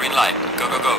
Green light. Go, go, go.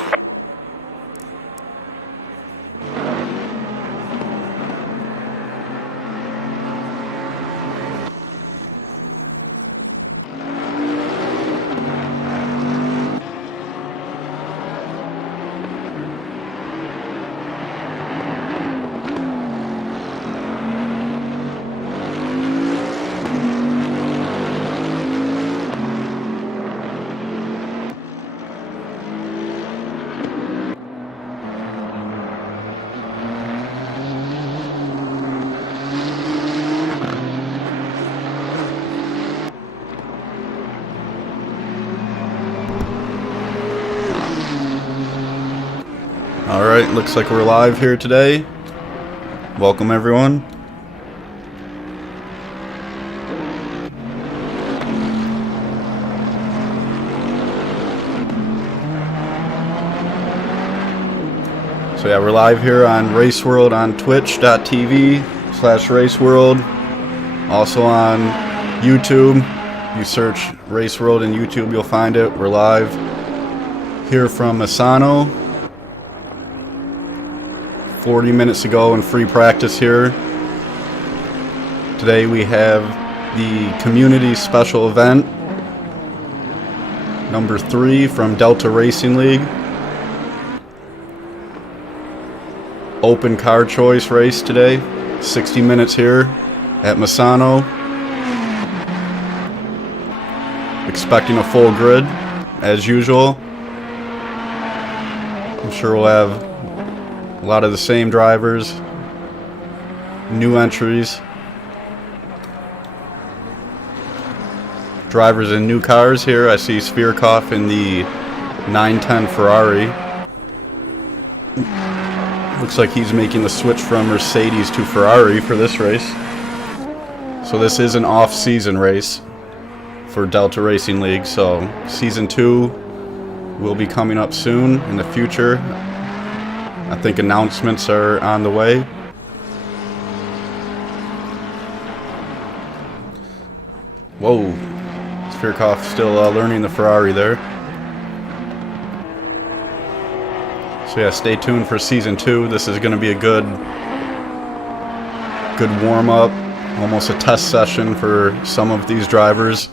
Alright, looks like we're live here today. Welcome everyone. So yeah, we're live here on RaceWorld on twitch.tv/RaceWorld. Also on YouTube. You search RaceWorld in YouTube, you'll find it. We're live here from Misano. 40 minutes ago in free practice here. Today we have the community special event number 3 from Delta Racing League. Open car choice race today. 60 minutes here at Misano. Expecting a full grid as usual. I'm sure we'll have a lot of the same drivers, new entries, drivers in new cars here. I see Svirkov in the 910 Ferrari. Looks like he's making the switch from Mercedes to Ferrari for this race. So this is an off-season race for Delta Racing League. So Season 2 will be coming up soon in the future. I think announcements are on the way. Whoa, Svirkov still learning the Ferrari there. So yeah, stay tuned for Season 2. This is going to be a good warm-up, almost a test session for some of these drivers.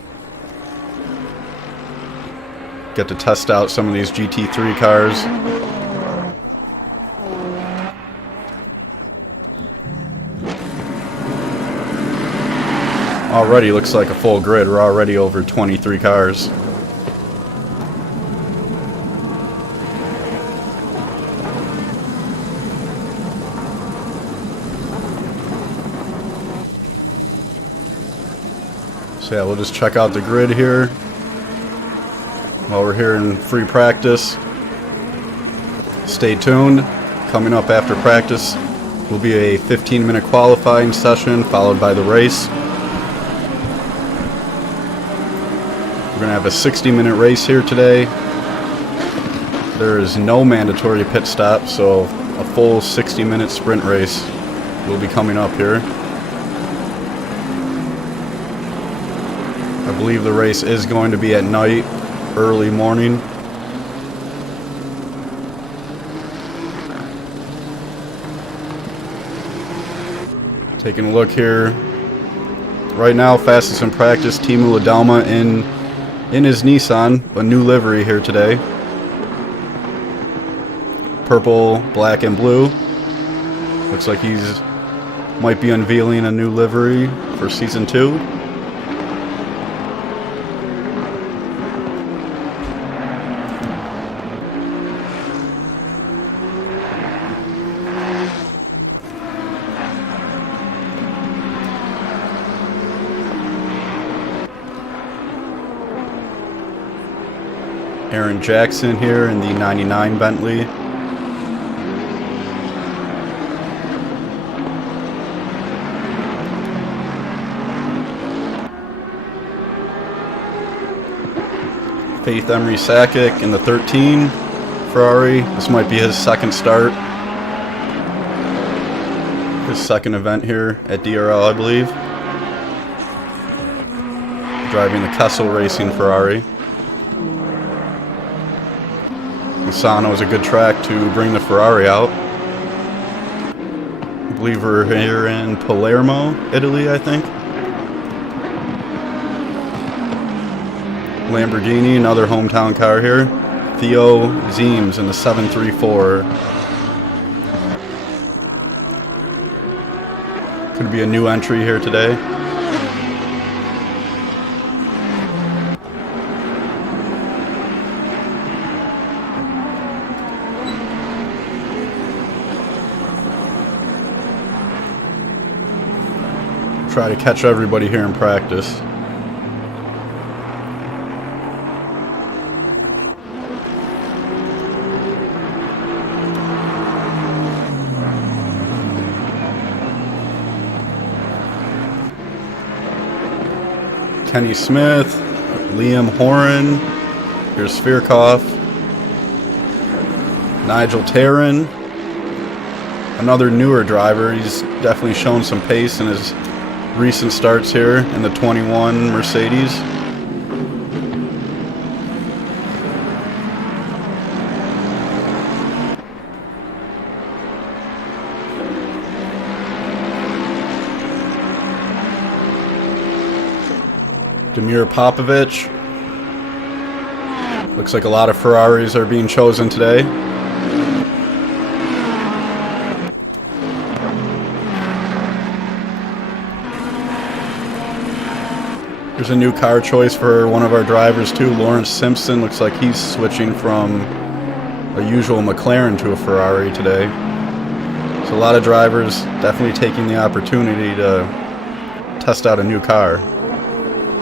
Get to test out some of these GT3 cars. Already looks like a full grid. We're already over 23 cars. So yeah, we'll just check out the grid here while we're here in free practice. Stay tuned. Coming up after practice will be a 15-minute qualifying session followed by the race. We're going to have a 60-minute race here today. There is no mandatory pit stop, so a full 60-minute sprint race will be coming up here. I believe the race is going to be at night, early morning. Taking a look here. Right now, fastest in practice, Timu Ladalma in his Nissan, a new livery here today. Purple, black, and blue. Looks like he's might be unveiling a new livery for Season 2. Aaron Jackson here in the 99 Bentley. Faith Emery Sakic in the 13 Ferrari. This might be his second start. His second event here at DRL, I believe. Driving the Kessel Racing Ferrari. Misano is a good track to bring the Ferrari out. I believe we're here in Palermo, Italy, I think. Lamborghini, another hometown car here. Theo Zeems in the 734. Could be a new entry here today. Try to catch everybody here in practice. Kenny Smith, Liam Horan, here's Svirkov, Nigel Tarrin, another newer driver. He's definitely shown some pace in his recent starts here in the 21 Mercedes. Damir Popovich. Looks like a lot of Ferraris are being chosen today. There's a new car choice for one of our drivers too. Lawrence Simpson looks like he's switching from a usual McLaren to a Ferrari today. So a lot of drivers definitely taking the opportunity to test out a new car,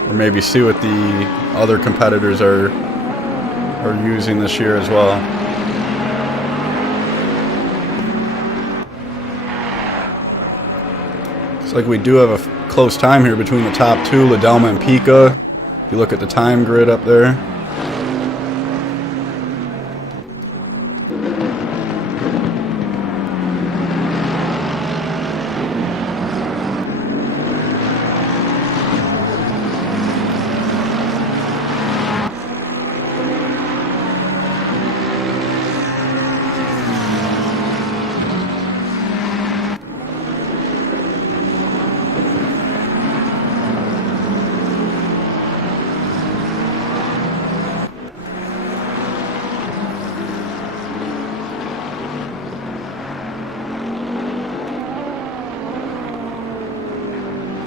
or maybe see what the other competitors are using this year as well. Looks like we do have a close time here between the top two, Ladelma and Pika. If you look at the time grid up there.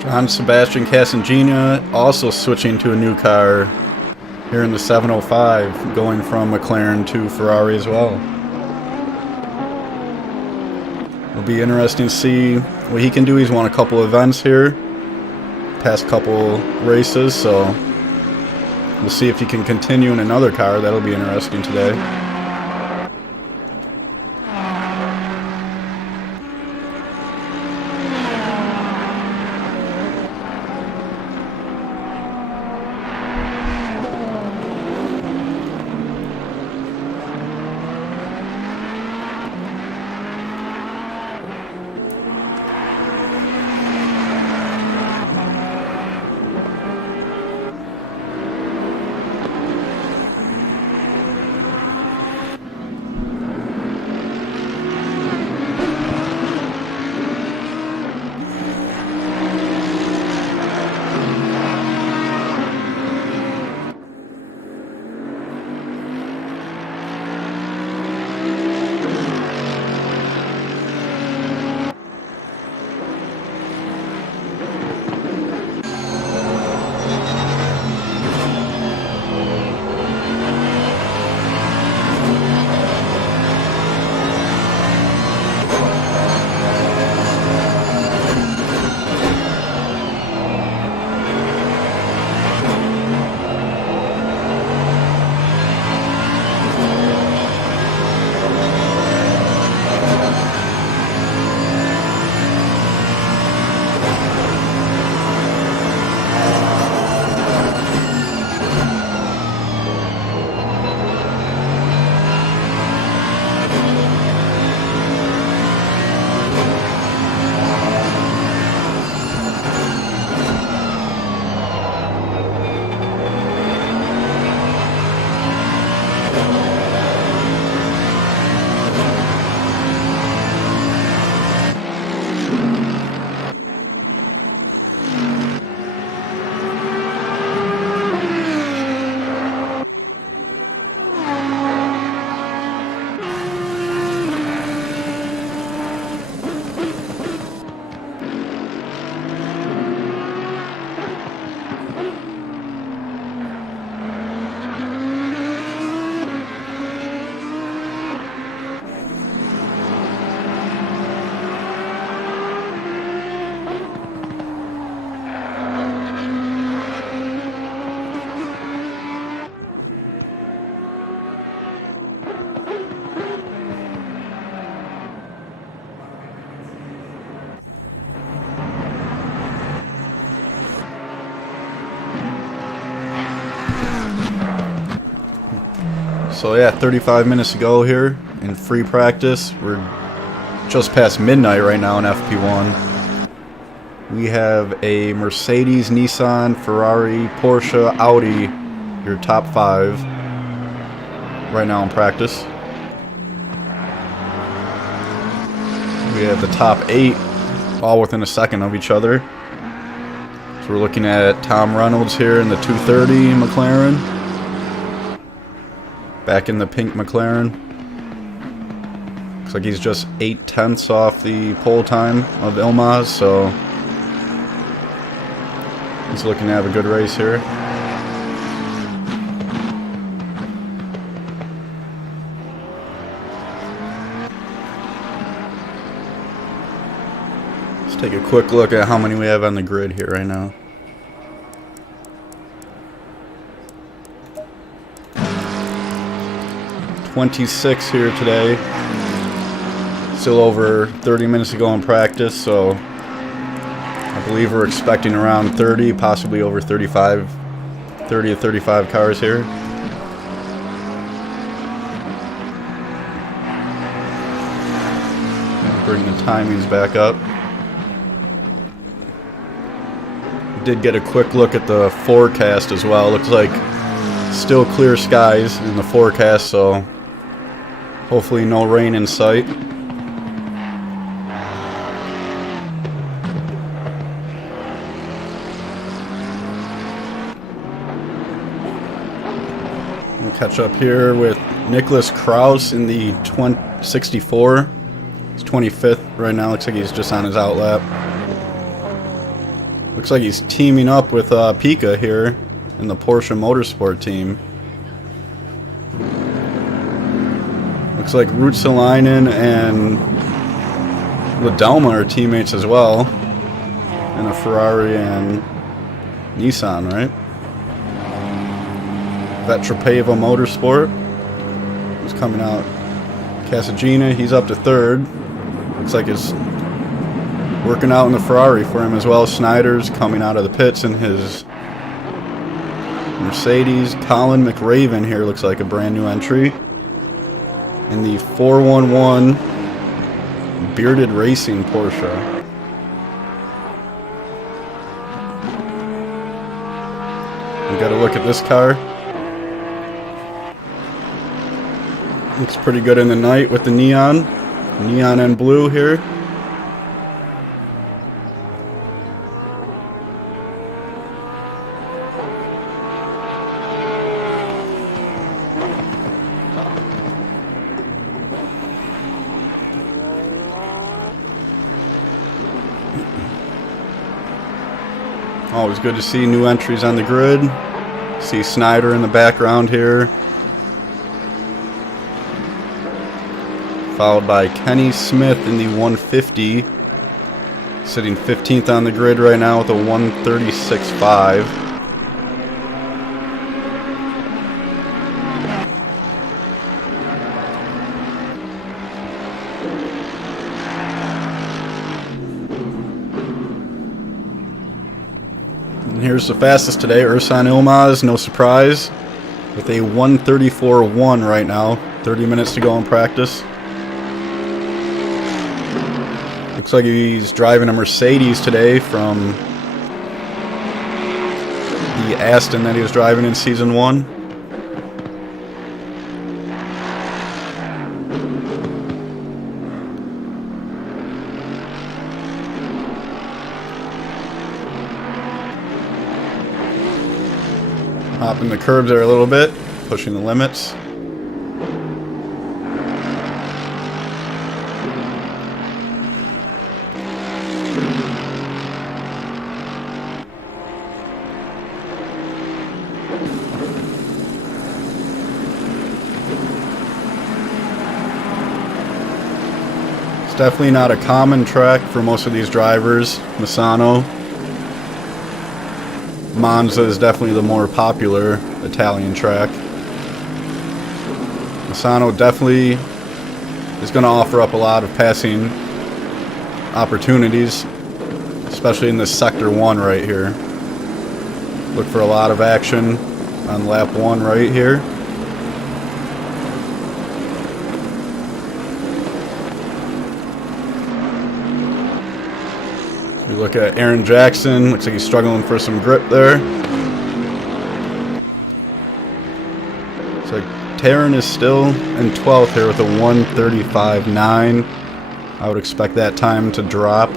John Sebastian Casangina also switching to a new car here in the 705, going from McLaren to Ferrari as well. It'll be interesting to see what he can do. He's won a couple events here, past couple races, so we'll see if he can continue in another car. That'll be interesting today. So yeah, 35 minutes to go here in free practice. We're just past midnight right now in FP1. We have a Mercedes, Nissan, Ferrari, Porsche, Audi, your top 5 right now in practice. We have the top 8 all within a second of each other. So we're looking at Tom Reynolds here in the 230 McLaren. Back in the pink McLaren. Looks like he's just 8/10 off the pole time of Ilmaz, so he's looking to have a good race here. Let's take a quick look at how many we have on the grid here right now. .26 here today. Still over 30 minutes to go in practice, so I believe we're expecting around 30, possibly over 35, 30 to 35 cars here. Bring the timings back up. Did get a quick look at the forecast as well. Looks like still clear skies in the forecast, so hopefully no rain in sight. We'll catch up here with Nicholas Kraus in the 64. He's 25th right now. Looks like he's just on his outlap. Looks like he's teaming up with Pika here in the Porsche Motorsport team. Looks like Ruotsalainen and Ladelma are teammates as well in a Ferrari and Nissan, right? Vetrapeva Motorsport is coming out. Casagina, he's up to 3rd. Looks like it's working out in the Ferrari for him as well. Snyder's coming out of the pits in his Mercedes. Colin McRaven here looks like a brand new entry in the 411 Bearded Racing Porsche. We got a look at this car. Looks pretty good in the night with the neon and blue here. Always good to see new entries on the grid. See Snyder in the background here. Followed by Kenny Smith in the 150. Sitting 15th on the grid right now with a 136.5. And here's the fastest today, Ersan Ilmaz, no surprise, with a 134.1 right now. 30 minutes to go in practice. Looks like he's driving a Mercedes today from the Aston that he was driving in Season 1. Hopping the curbs there a little bit, pushing the limits. Definitely not a common track for most of these drivers. Misano. Monza is definitely the more popular Italian track. Misano definitely is going to offer up a lot of passing opportunities, especially in this Sector 1 right here. Look for a lot of action on lap 1 right here. We look at Aaron Jackson. Looks like he's struggling for some grip there. So Taryn is still in 12th here with a 1:35.9. I would expect that time to drop.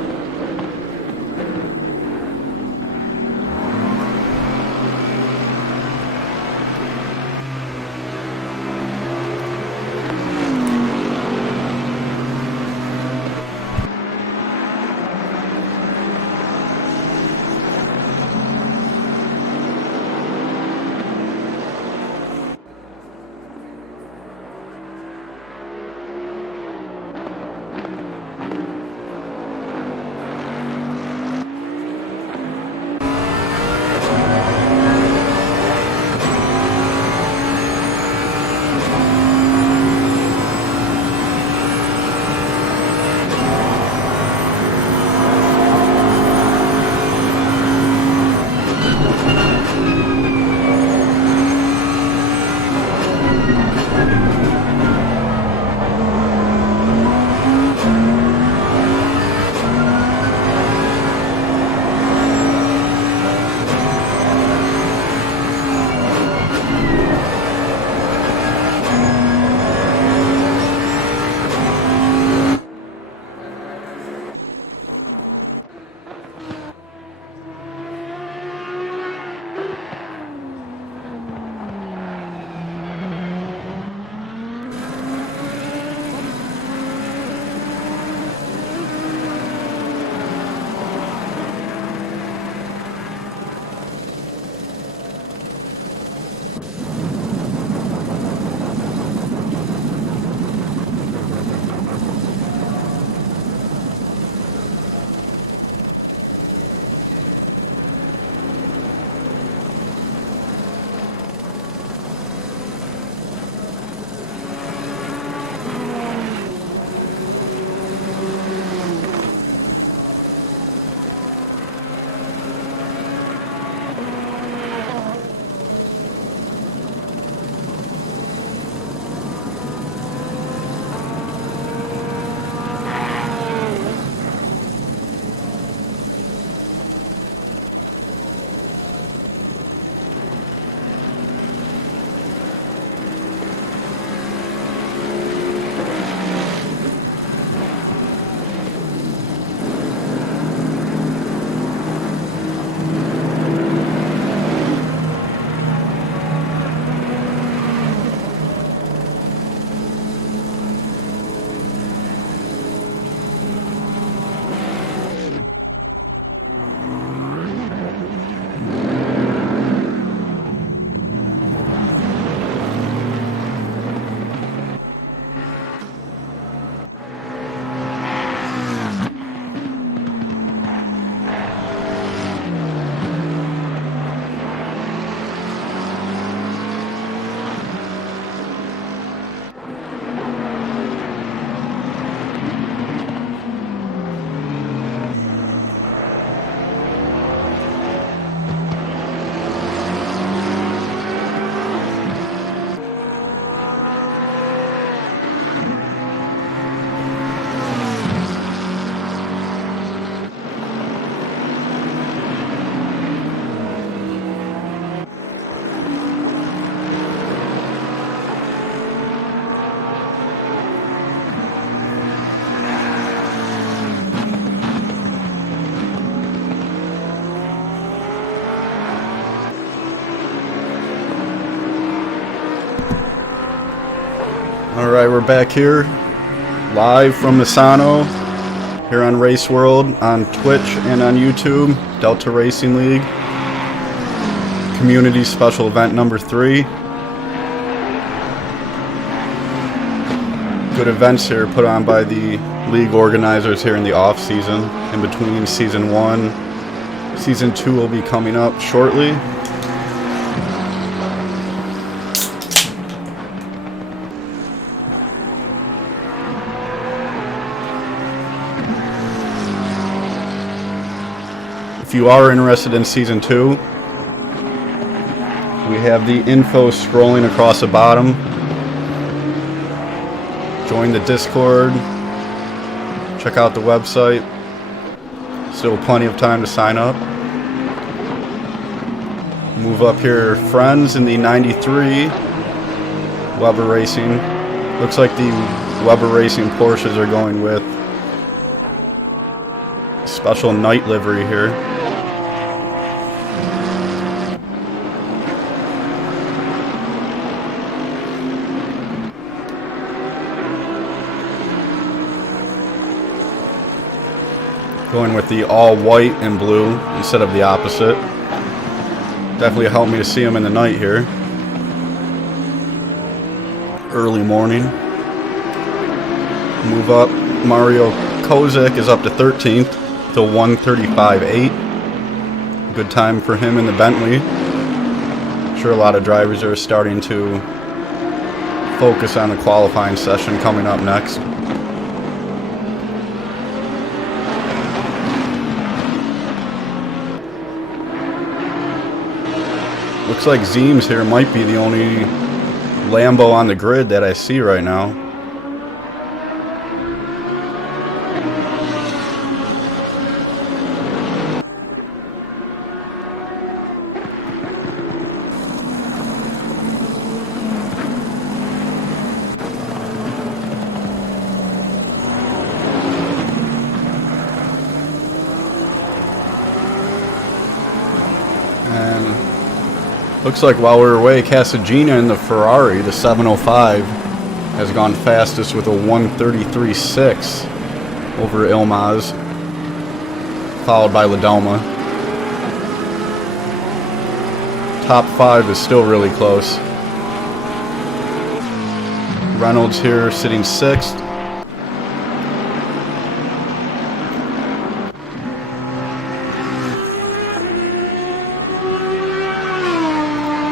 Alright, we're back here, live from Misano, here on RaceWorld, on Twitch and on YouTube, Delta Racing League, Community Special Event number 3. Good events here put on by the league organizers here in the off season, in between Season 1. Season 2 will be coming up shortly. If you are interested in Season 2, we have the info scrolling across the bottom. Join the Discord. Check out the website. Still plenty of time to sign up. Move up here, friends in the 93 Weber Racing. Looks like the Weber Racing Porsches are going with special night livery here. Going with the all white and blue instead of the opposite. Definitely helped me to see them in the night here. Early morning. Move up. Mario Kozak is up to 13th to 1:35.8. Good time for him in the Bentley. I'm sure a lot of drivers are starting to focus on the qualifying session coming up next. Looks like Zeems here might be the only Lambo on the grid that I see right now. Looks like while we were away, Casagina in the Ferrari, the 705, has gone fastest with a 1:33.6 over Ilmaz, followed by Ladoma. Top 5 is still really close. Reynolds here sitting 6th.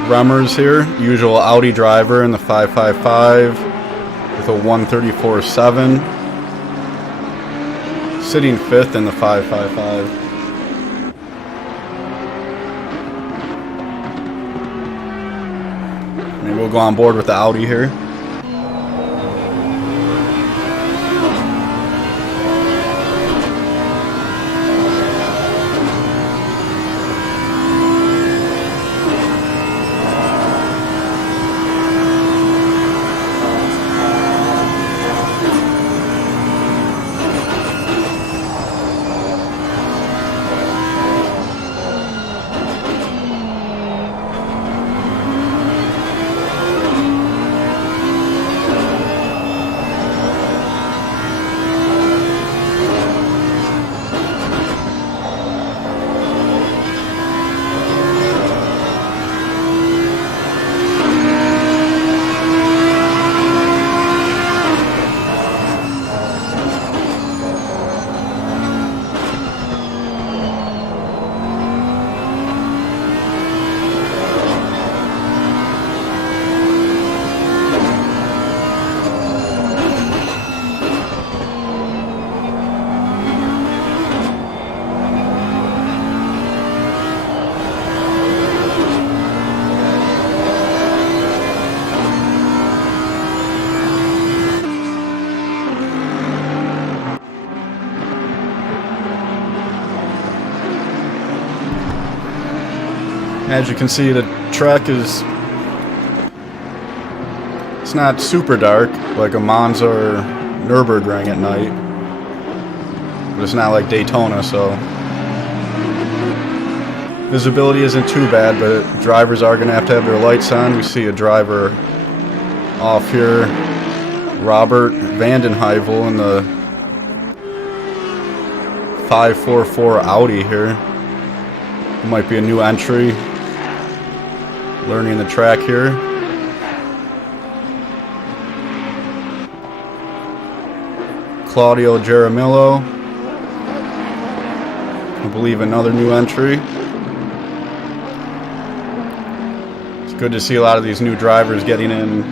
Remmers here, usual Audi driver in the 555 with a 1:34.7, sitting 5th in the 555. Maybe we'll go on board with the Audi here. As you can see, the track is, it's not super dark like a Monza or Nürburgring at night, but it's not like Daytona, so visibility isn't too bad, but drivers are going to have their lights on. We see a driver off here, Robert Vandenheuvel in the 544 Audi here. Might be a new entry. Learning the track here. Claudio Jaramillo, I believe another new entry. It's good to see a lot of these new drivers getting in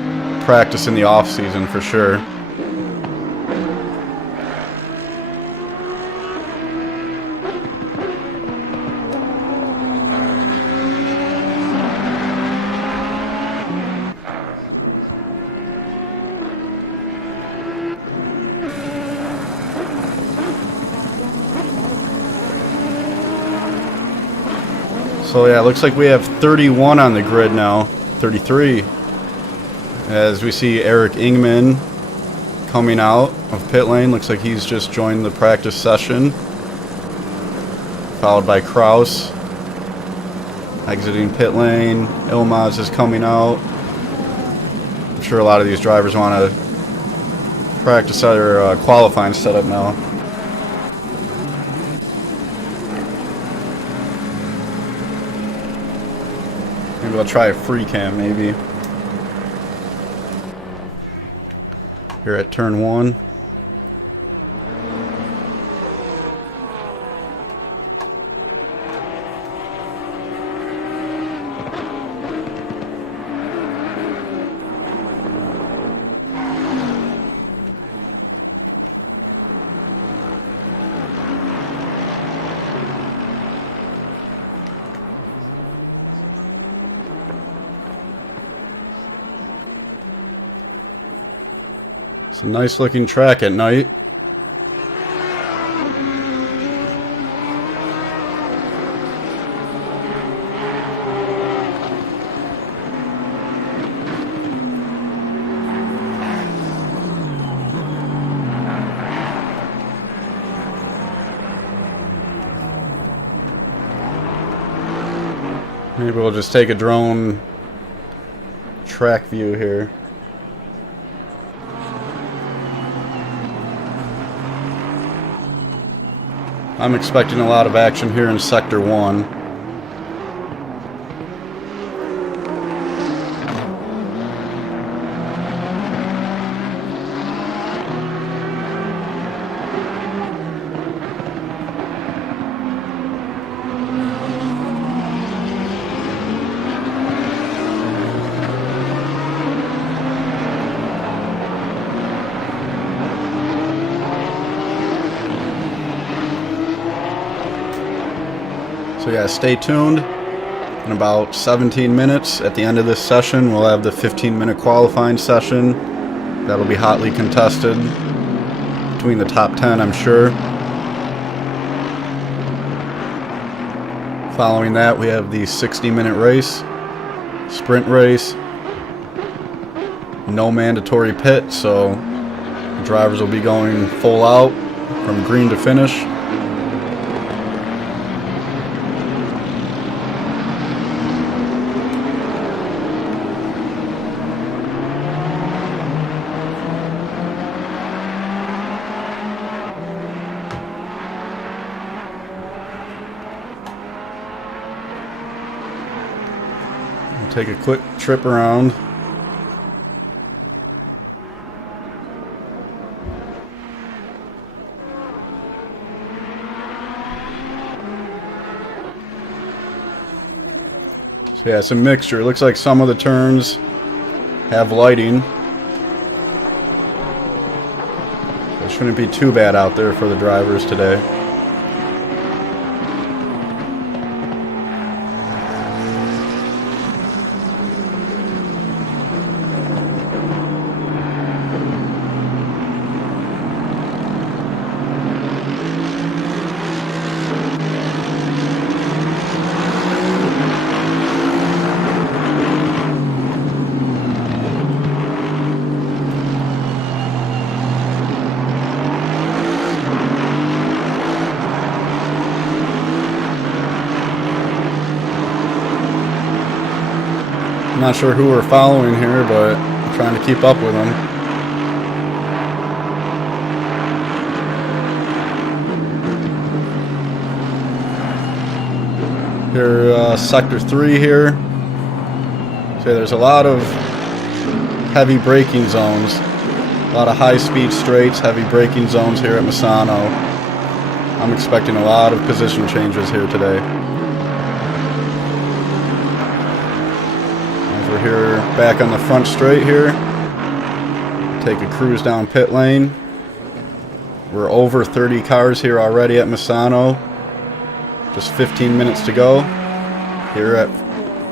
practice in the off season for sure. So yeah, it looks like we have 31 on the grid now. 33. As we see Eric Ingman coming out of pit lane. Looks like he's just joined the practice session. Followed by Kraus. Exiting pit lane. Ilmaz is coming out. I'm sure a lot of these drivers want to practice their qualifying setup now. Maybe I'll try a free cam, maybe. Here at turn 1. It's a nice looking track at night. Maybe we'll just take a drone track view here. I'm expecting a lot of action here in Sector 1. So yeah, stay tuned. In about 17 minutes at the end of this session, we'll have the 15-minute qualifying session. That'll be hotly contested between the top 10, I'm sure. Following that, we have the 60-minute race, sprint race. No mandatory pit, so drivers will be going full out from green to finish. Take a quick trip around. So yeah, it's a mixture. It looks like some of the turns have lighting. So it shouldn't be too bad out there for the drivers today. I'm not sure who we're following here, but I'm trying to keep up with them. Here, Sector 3 here. So there's a lot of heavy braking zones. A lot of high-speed straights, heavy braking zones here at Misano. I'm expecting a lot of position changes here today. We're here back on the front straight here. Take a cruise down pit lane. We're over 30 cars here already at Misano. Just 15 minutes to go here at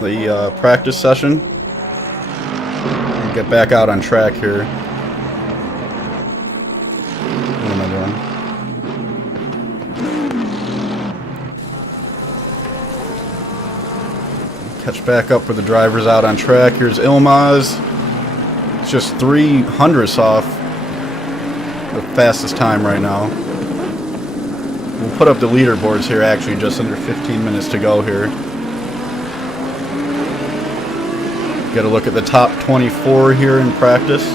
the practice session. We'll get back out on track here. What am I doing? Catch back up with the drivers out on track. Here's Ilmaz. It's just 300ths off the fastest time right now. We'll put up the leaderboards here, actually just under 15 minutes to go here. Get a look at the top 24 here in practice.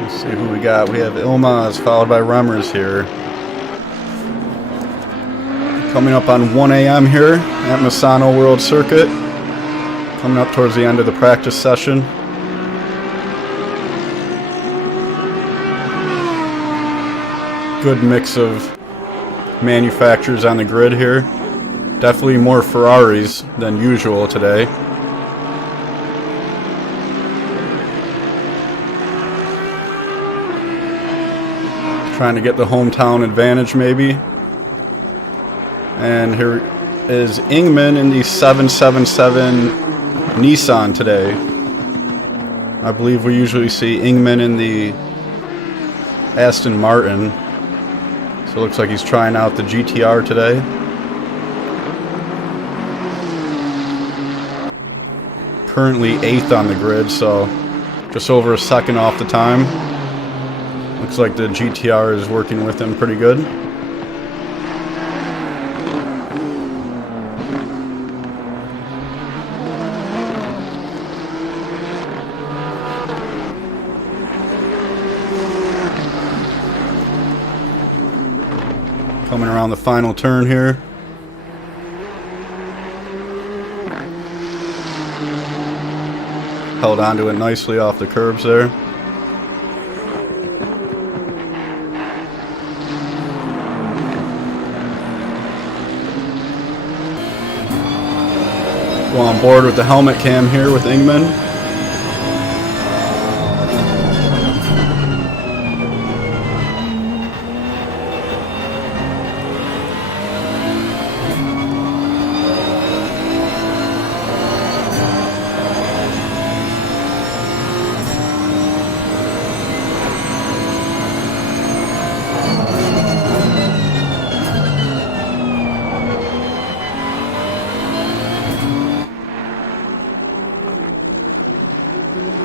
Let's see who we got. We have Ilmaz followed by Remmers here. Coming up on 1 a.m. here at Misano World Circuit. Coming up towards the end of the practice session. Good mix of manufacturers on the grid here. Definitely more Ferraris than usual today. Trying to get the hometown advantage maybe. And here is Ingman in the 777 Nissan today. I believe we usually see Ingman in the Aston Martin. So it looks like he's trying out the GTR today. Currently 8th on the grid, so just over a second off the time. Looks like the GTR is working with him pretty good. Coming around the final turn here. Held onto it nicely off the curbs there. Go on board with the helmet cam here with Ingman.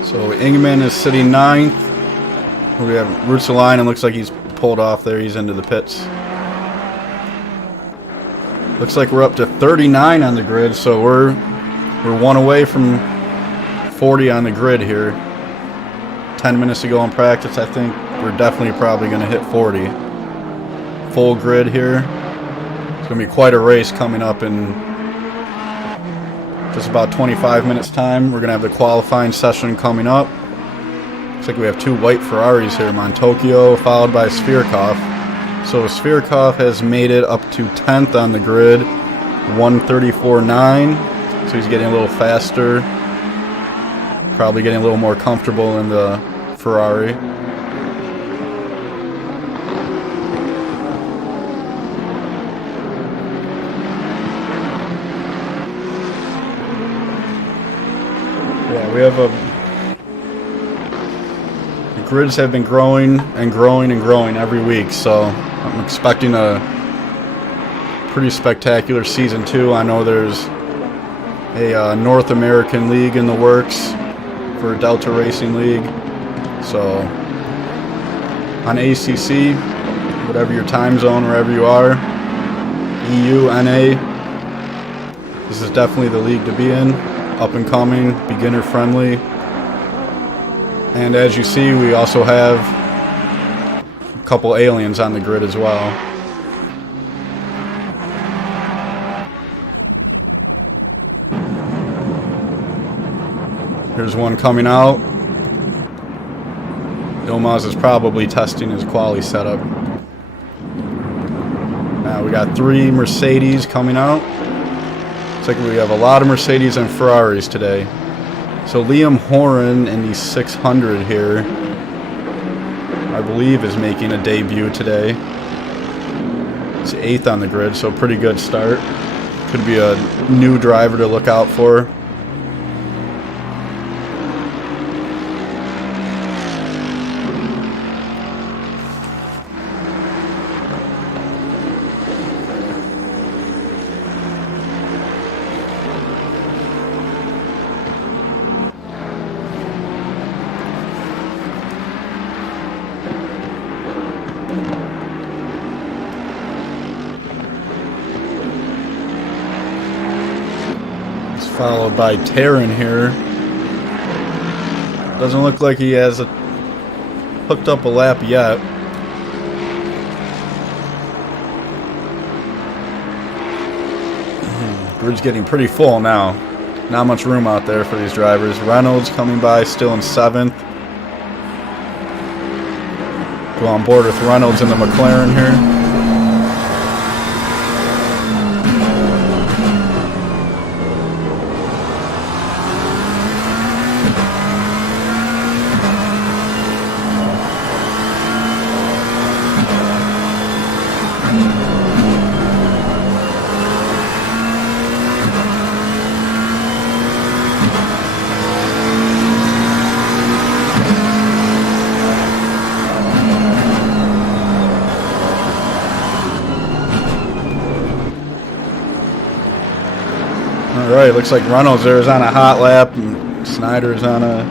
So Ingman is sitting 9th. We have Rutsalainen, and looks like he's pulled off there. He's into the pits. Looks like we're up to 39 on the grid, so we're one away from 40 on the grid here. 10 minutes to go in practice. I think we're definitely probably going to hit 40. Full grid here. It's going to be quite a race coming up in just about 25 minutes time. We're going to have the qualifying session coming up. Looks like we have 2 white Ferraris here. Montocchio followed by Svirkov. So Svirkov has made it up to 10th on the grid. 134.9. So he's getting a little faster. Probably getting a little more comfortable in the Ferrari. Yeah, we have a grids have been growing and growing and growing every week, so I'm expecting a pretty spectacular season 2. I know there's a North American league in the works for Delta Racing League, so on ACC, whatever your time zone, wherever you are, EU, NA, this is definitely the league to be in. Up and coming, beginner friendly. And as you see, we also have a couple aliens on the grid as well. Here's one coming out. Ilmaz is probably testing his quali setup. Now we got 3 Mercedes coming out. Looks like we have a lot of Mercedes and Ferraris today. So Liam Horan in the 600 here, I believe, is making a debut today. It's 8th on the grid, so pretty good start. Could be a new driver to look out for. Followed by Taryn here. Doesn't look like he has hooked up a lap yet. Grid's getting pretty full now. Not much room out there for these drivers. Reynolds coming by, still in 7th. Go on board with Reynolds in the McLaren here. Alright, looks like Reynolds there is on a hot lap and Snyder's on a...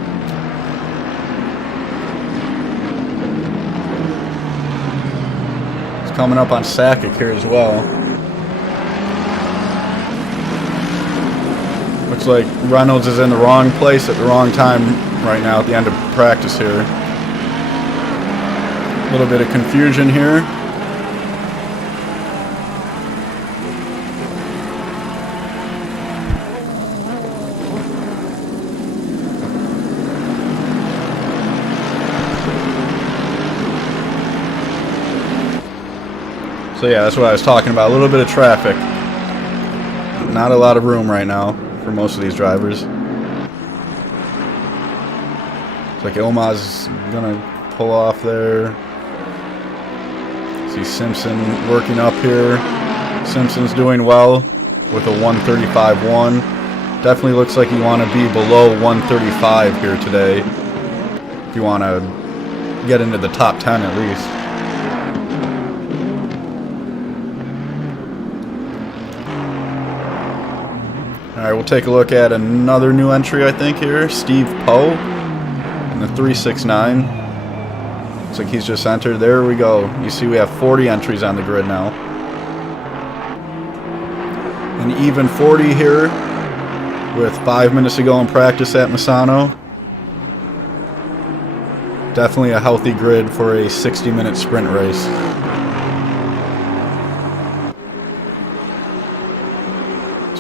He's coming up on Sakic here as well. Looks like Reynolds is in the wrong place at the wrong time right now at the end of practice here. A little bit of confusion here. So yeah, that's what I was talking about. A little bit of traffic. Not a lot of room right now for most of these drivers. Looks like Ilmaz is gonna pull off there. See Simpson working up here. Simpson's doing well with a 135.1. Definitely looks like you want to be below 135 here today if you want to get into the top 10 at least. Alright, we'll take a look at another new entry, I think, here. Steve Poe in the 369. Looks like he's just entered. There we go. You see we have 40 entries on the grid now. An even 40 here with 5 minutes to go in practice at Misano. Definitely a healthy grid for a 60-minute sprint race.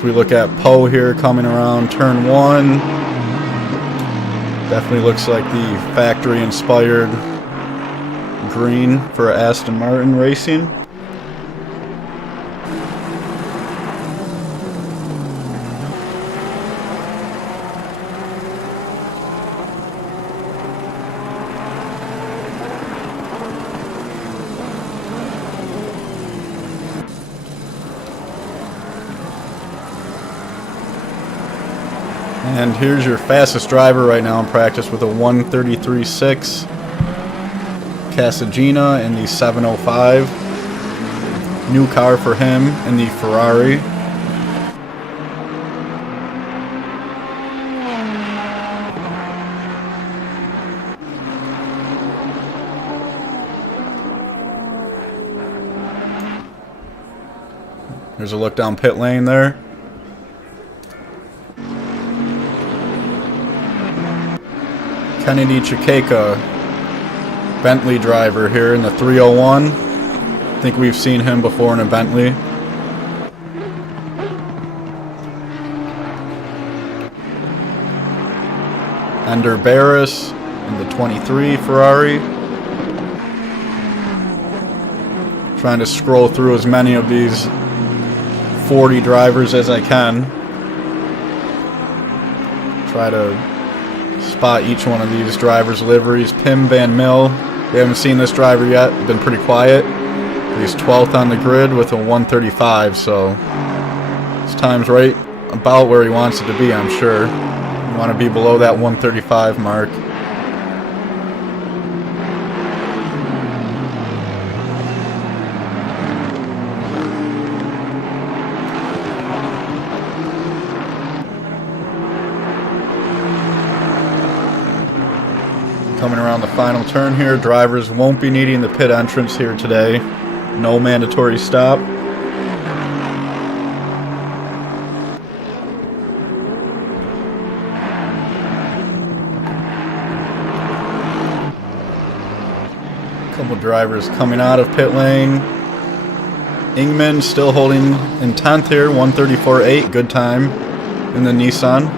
We look at Poe here coming around turn 1. Definitely looks like the factory-inspired green for Aston Martin Racing. And here's your fastest driver right now in practice with a 1:33.6. Casagina in the 705. New car for him in the Ferrari. There's a look down pit lane there. Kennedy Chikeka, Bentley driver here in the 301. I think we've seen him before in a Bentley. Ender Barris in the 23 Ferrari. Trying to scroll through as many of these 40 drivers as I can. Try to spot each one of these drivers' liveries. Pim Van Mill. We haven't seen this driver yet. Been pretty quiet. He's 12th on the grid with a 135, so this time's right about where he wants it to be, I'm sure. You want to be below that 135 mark. Coming around the final turn here, drivers won't be needing the pit entrance here today. No mandatory stop. Couple drivers coming out of pit lane. Ingman still holding in 10th here, 134.8, good time in the Nissan.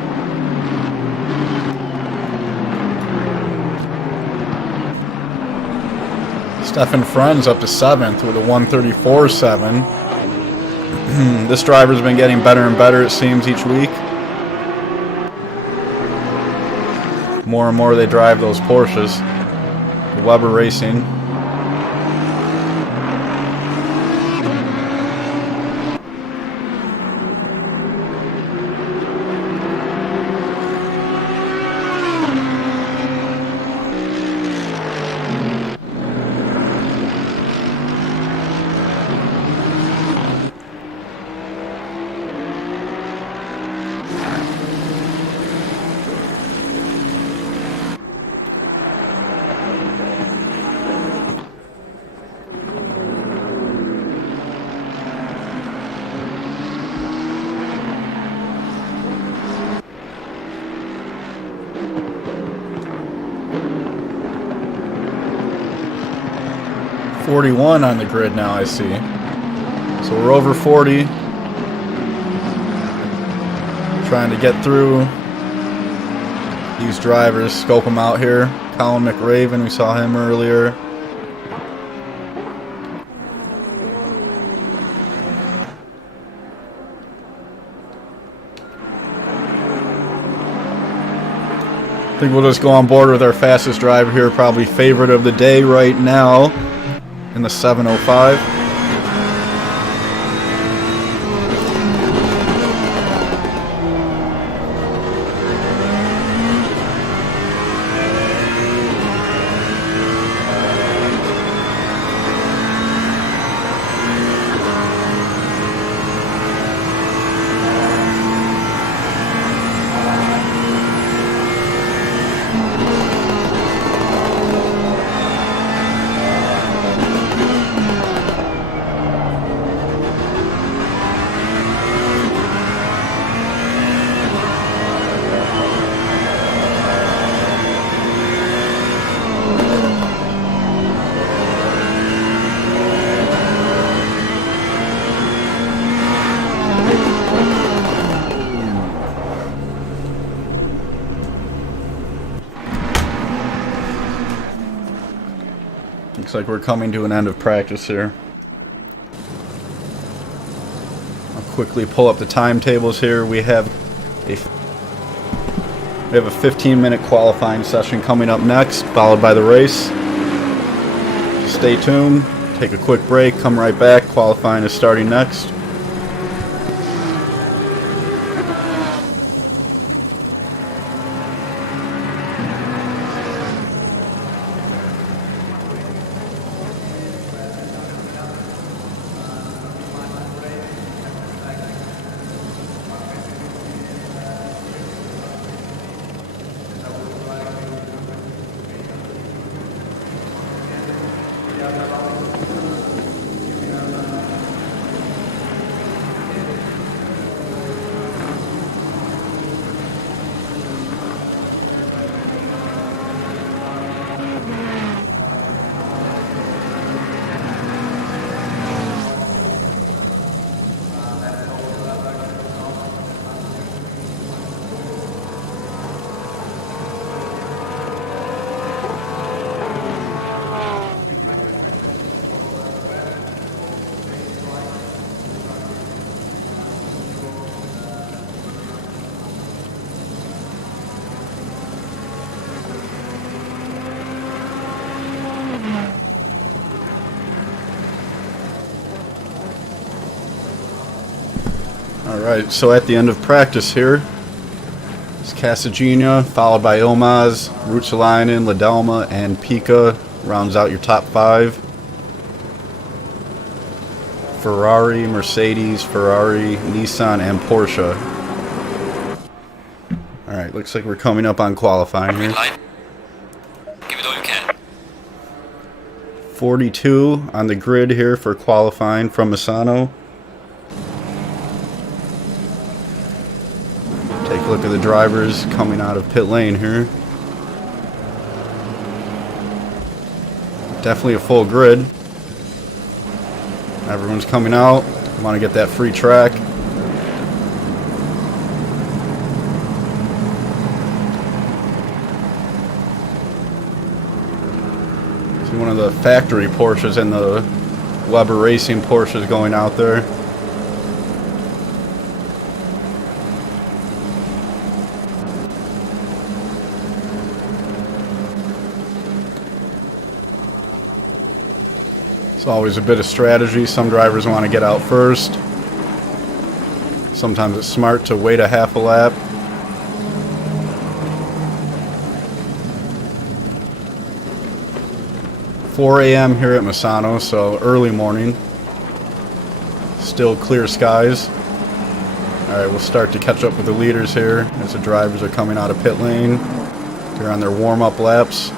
Stefan Friends up to 7th with a 134.7. This driver's been getting better and better, it seems, each week. More and more they drive those Porsches. Weber Racing. .41 on the grid now, I see. So we're over 40. Trying to get through these drivers, scope them out here. Colin McRaven, we saw him earlier. I think we'll just go on board with our fastest driver here, probably favorite of the day right now in the 705. Looks like we're coming to an end of practice here. I'll quickly pull up the timetables here. We have a 15-minute qualifying session coming up next, followed by the race. Just stay tuned, take a quick break, come right back. Qualifying is starting next. Alright, so at the end of practice here, it's Casagina, followed by Ilmaz, Ruotsalainen, Ladelma, and Pika rounds out your top 5. Ferrari, Mercedes, Ferrari, Nissan, and Porsche. Alright, looks like we're coming up on qualifying here. Give it all you can. 42 on the grid here for qualifying from Misano. Take a look at the drivers coming out of pit lane here. Definitely a full grid. Everyone's coming out. Want to get that free track. See one of the factory Porsches and the Weber Racing Porsches going out there. It's always a bit of strategy. Some drivers want to get out first. Sometimes it's smart to wait a half a lap. "4 a.m. here at Misano, so early morning. Still clear skies. Alright, we'll start to catch up with the leaders here as the drivers are coming out of pit lane. They're on their warm-up laps.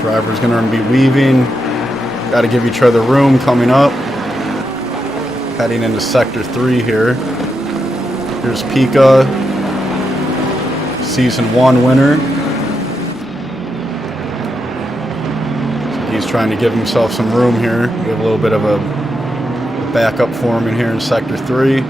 Drivers going to be weaving. Got to give each other room coming up. Heading into Sector 3 here. Here's Pika, Season 1 winner. So he's trying to give himself some room here. We have a little bit of a backup forming here in Sector 3.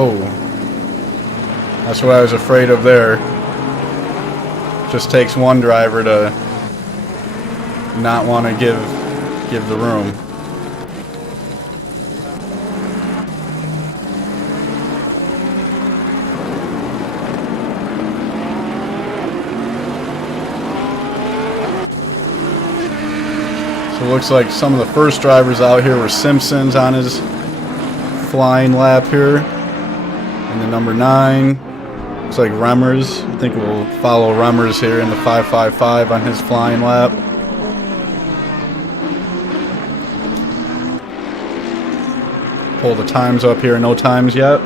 Oh, that's what I was afraid of there. Just takes one driver to not want to give the room. So it looks like some of the first drivers out here were Simpsons on his flying lap here. And the number 9, looks like Remmers. I think we'll follow Remmers here in the 555 on his flying lap. Pull the times up here, no times yet.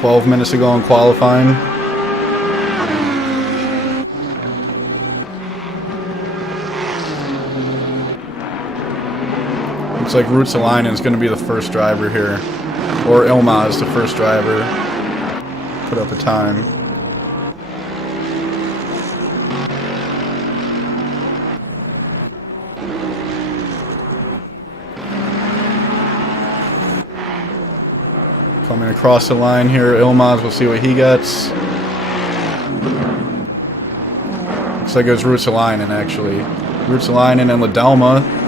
12 minutes ago in qualifying. Looks like Ruotsalainen is going to be the first driver here. Or Ilmaz, the first driver, put up a time. Coming across the line here, Ilmaz, we'll see what he gets. Looks like it was Ruotsalainen, actually. Ruotsalainen and Ladelma.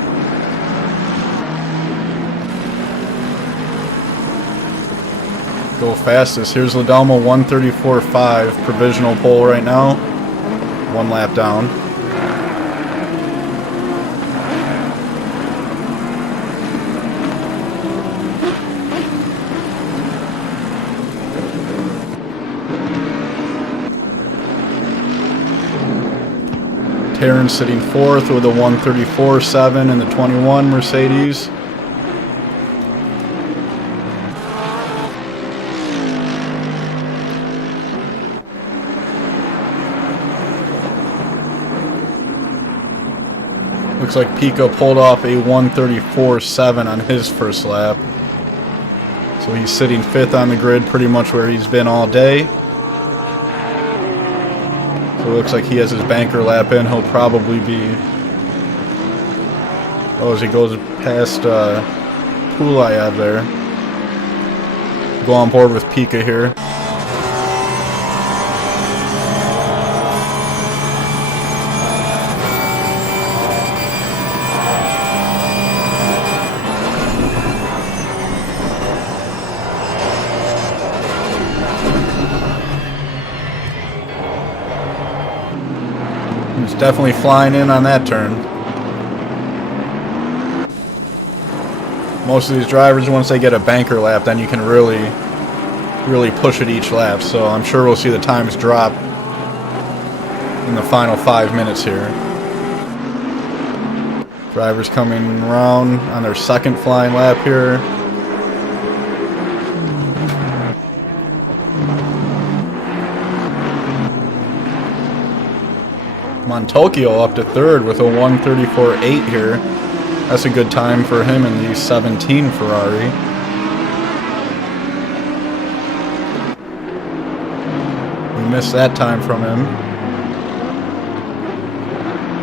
Go fastest. Here's Ladelma, 134.5, provisional pole right now. 1 lap down. Taryn sitting 4th with a 134.7 in the 21 Mercedes. Looks like Pika pulled off a 134.7 on his first lap. So he's sitting 5th on the grid, pretty much where he's been all day. So it looks like he has his banker lap in. He'll probably be... Oh, as he goes past Pulayev there. Go on board with Pika here. He's definitely flying in on that turn. Most of these drivers, once they get a banker lap, then you can really push it each lap. So I'm sure we'll see the times drop in the final 5 minutes here. Drivers coming around on their second flying lap here. Montokyo up to third with a 1:34.8 here. That's a good time for him in the 17 Ferrari. We missed that time from him.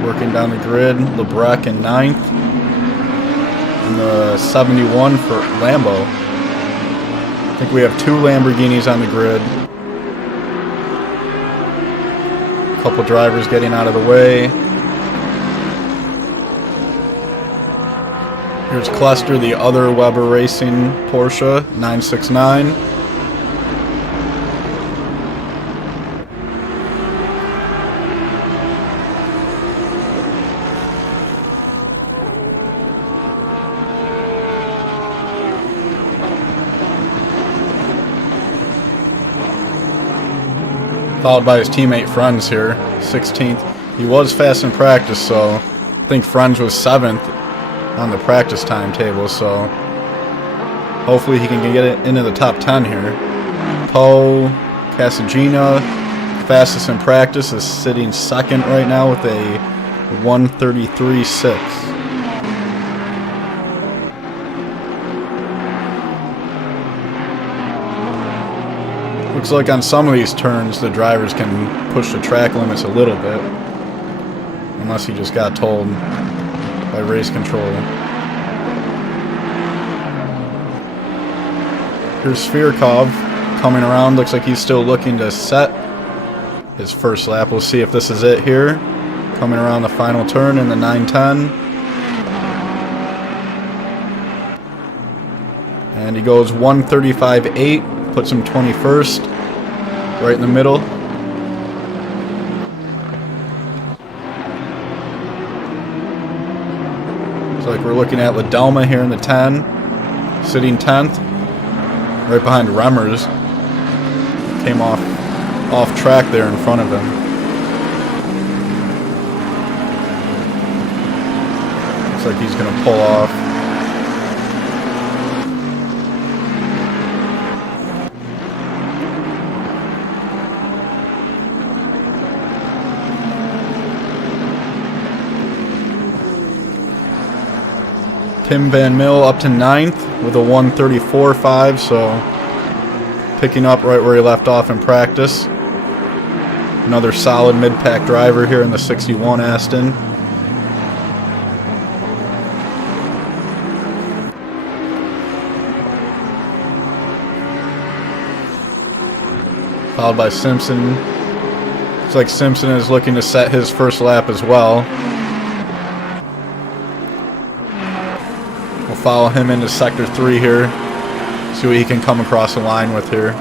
Working down the grid, Lebrecht in 9th. And the 71 for Lambo. I think we have 2 Lamborghinis on the grid. Couple drivers getting out of the way. Here's Cluster, the other Weber Racing Porsche 969. Followed by his teammate Franz here, 16th. He was fast in practice, so I think Franz was 7th on the practice timetable, so hopefully he can get it into the top 10 here. Poe Casagina, fastest in practice, is sitting 2nd right now with a 1:33.6. Looks like on some of these turns the drivers can push the track limits a little bit. Unless he just got told by race control. Here's Svirkov coming around. Looks like he's still looking to set his first lap. We'll see if this is it here. Coming around the final turn in the 910. And he goes 1:35.8. Puts him 21st, right in the middle. Looks like we're looking at Ladelma here in the 10, sitting 10th, right behind Remmers. Came off track there in front of him. Looks like he's going to pull off. Tim Van Mill up to 9th with a 1:34.5, so picking up right where he left off in practice. Another solid mid-pack driver here in the 61 Aston. Followed by Simpson. Looks like Simpson is looking to set his first lap as well. We'll follow him into Sector 3 here. See what he can come across the line with here.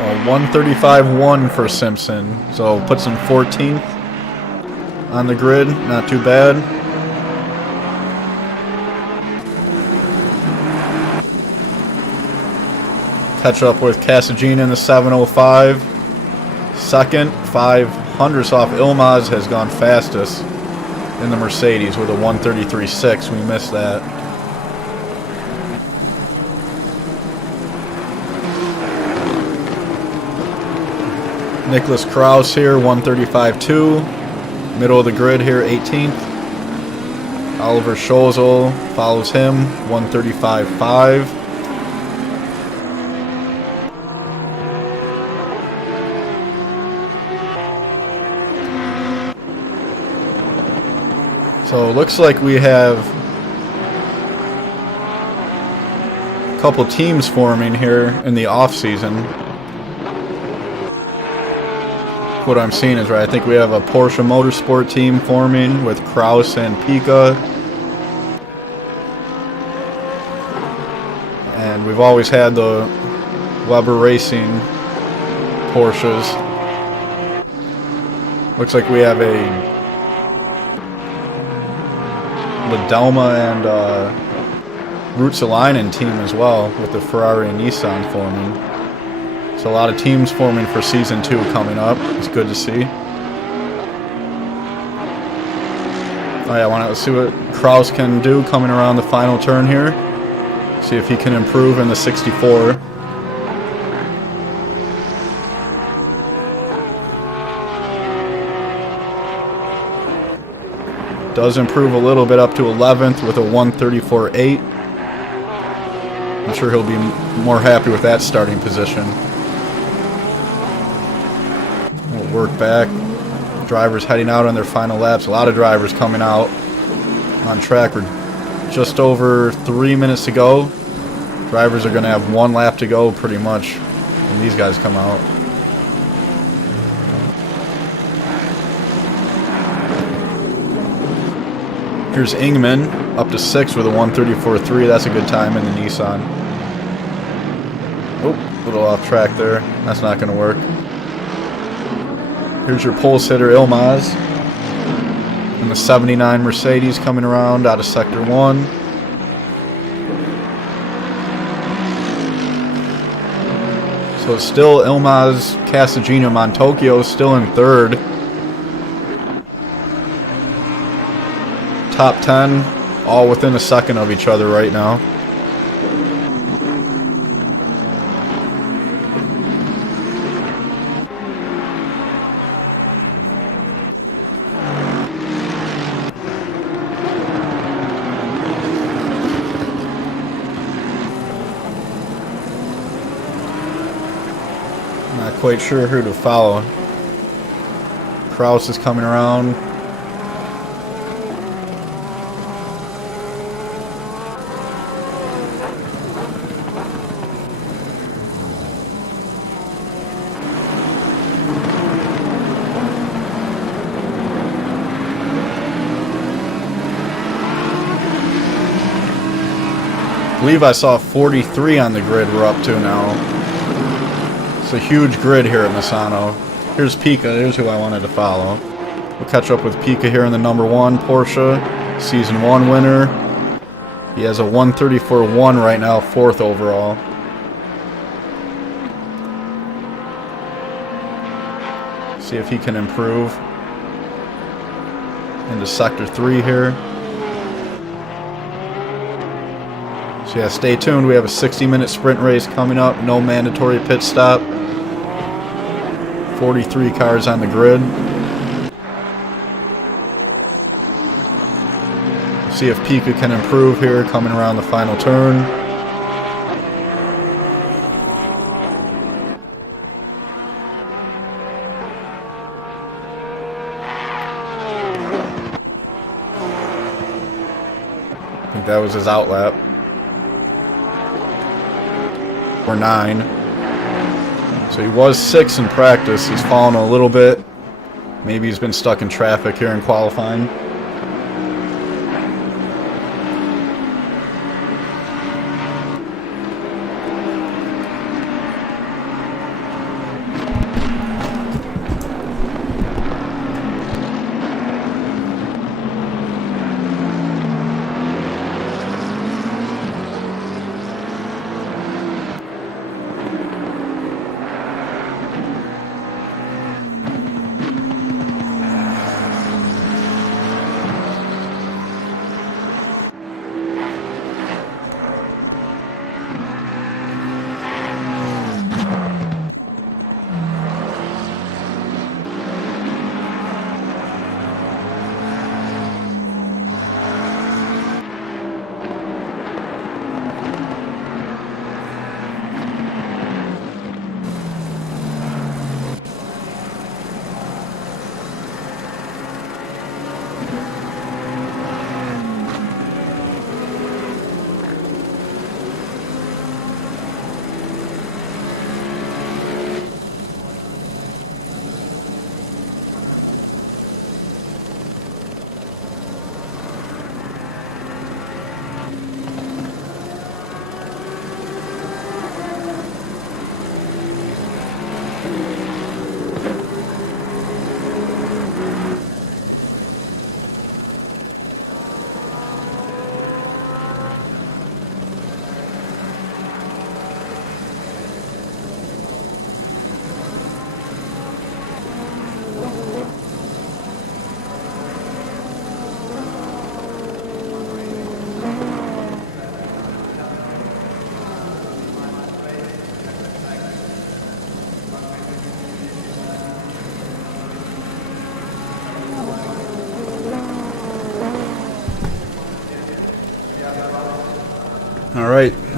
Oh, 1:35.1 for Simpson, so puts him 14th on the grid. Not too bad. Catch up with Casagina in the 7:05. Second, 500ths off Ilmaz, has gone fastest in the Mercedes with a 1:33.6. We missed that. Nicholas Kraus here, 135.2. Middle of the grid here, 18th. Oliver Scholzel follows him, 135.5. So it looks like we have a couple teams forming here in the off season. What I'm seeing is right. I think we have a Porsche Motorsport team forming with Kraus and Pika. And we've always had the Weber Racing Porsches. Looks like we have a Ladelma and Ruotsalainen team as well, with the Ferrari and Nissan forming. So a lot of teams forming for Season 2 coming up. It's good to see. Oh yeah, let's see what Kraus can do coming around the final turn here. See if he can improve in the 64. Does improve a little bit up to 11th with a 134.8. I'm sure he'll be more happy with that starting position. We'll work back. Drivers heading out on their final laps. A lot of drivers coming out on track. We're just over 3 minutes to go. Drivers are going to have 1 lap to go pretty much when these guys come out. Here's Ingman up to 6th with a 134.3. That's a good time in the Nissan. Oh, a little off track there. That's not going to work. Here's your pole sitter, Ilmaz. And the 79 Mercedes coming around out of Sector 1. So it's still Ilmaz, Casagina, Montocchio still in 3rd. Top 10, all within a second of each other right now. Not quite sure who to follow. Kraus is coming around. I believe I saw 43 on the grid we're up to now. It's a huge grid here at Misano. Here's Pika. Here's who I wanted to follow. We'll catch up with Pika here in the number 1 Porsche. Season 1 winner. He has a 134.1 right now, 4th overall. See if he can improve into Sector 3 here. So yeah, stay tuned. We have a 60-minute sprint race coming up. No mandatory pit stop. 43 cars on the grid. See if Pika can improve here coming around the final turn. I think that was his outlap. Or 9. So he was 6 in practice. He's fallen a little bit. Maybe he's been stuck in traffic here in qualifying.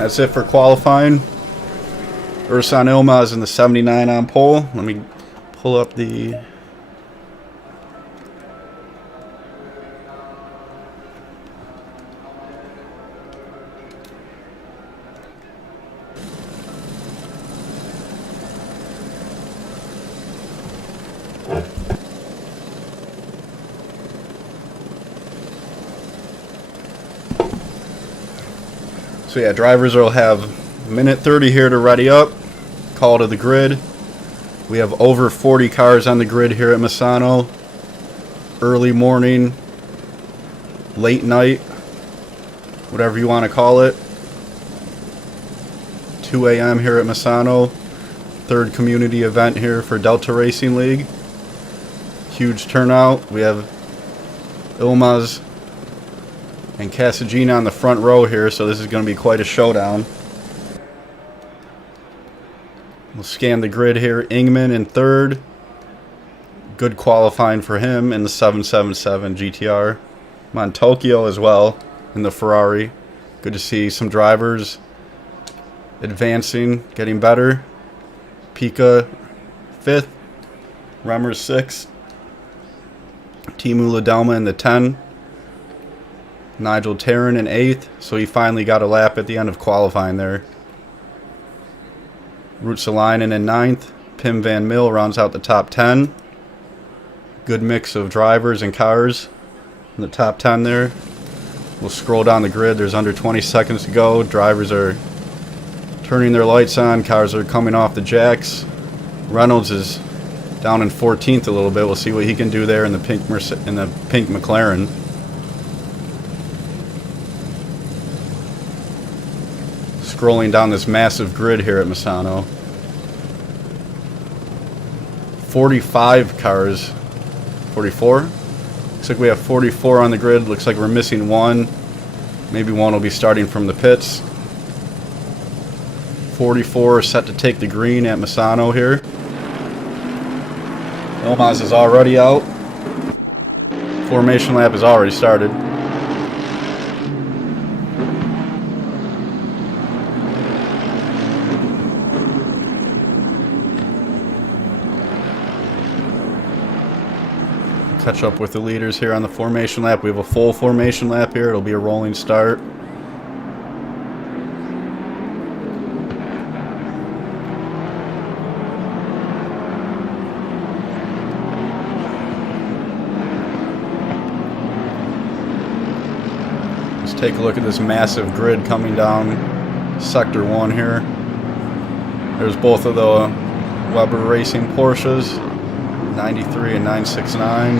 that's it for qualifying. Ursan Ilmaz in the 79 on pole. Let me pull up the... So yeah, drivers will have a minute 30 here to ready up, call to the grid. We have over 40 cars on the grid here at Misano. Early morning, late night, whatever you want to call it. 2 a.m. here at Misano. Third community event here for Delta Racing League. Huge turnout. We have Ilmaz and Casagina on the front row here, so this is going to be quite a showdown. We'll scan the grid here. Ingman in third. Good qualifying for him in the 777 GTR. Montokyo as well in the Ferrari. Good to see some drivers advancing, getting better. Pika 5th. Remers 6th. Timu Ladelma in the 10. Nigel Tarrin in 8th, so he finally got a lap at the end of qualifying there. Rutsalainen in 9th. Pim Van Mill rounds out the top 10. Good mix of drivers and cars in the top 10 there. We'll scroll down the grid. There's under 20 seconds to go. Drivers are turning their lights on. Cars are coming off the jacks. Reynolds is down in 14th a little bit. We'll see what he can do there in the pink McLaren. Scrolling down this massive grid here at Misano. 45 cars. 44? Looks like we have 44 on the grid. Looks like we're missing one. Maybe one will be starting from the pits. 44 set to take the green at Misano here. Ilmaz is already out. Formation lap has already started. Catch up with the leaders here on the formation lap. We have a full formation lap here. It'll be a rolling start. Let's take a look at this massive grid coming down Sector 1 here. There's both of the Weber Racing Porsches. 93 and 969.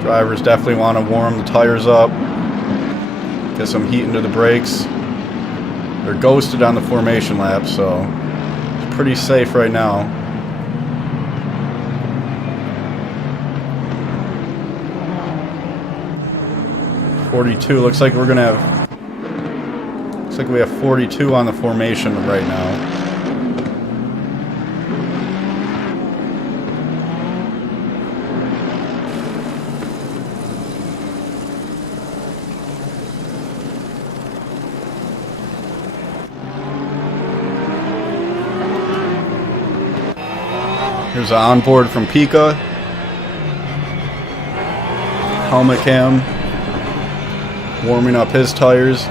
Drivers definitely want to warm the tires up, get some heat into the brakes. They're ghosted on the formation lap, so it's pretty safe right now. .42 looks like we're gonna have. Looks like we have 42 on the formation right now. Here's an onboard from Pika. Helmet cam. Warming up his tires.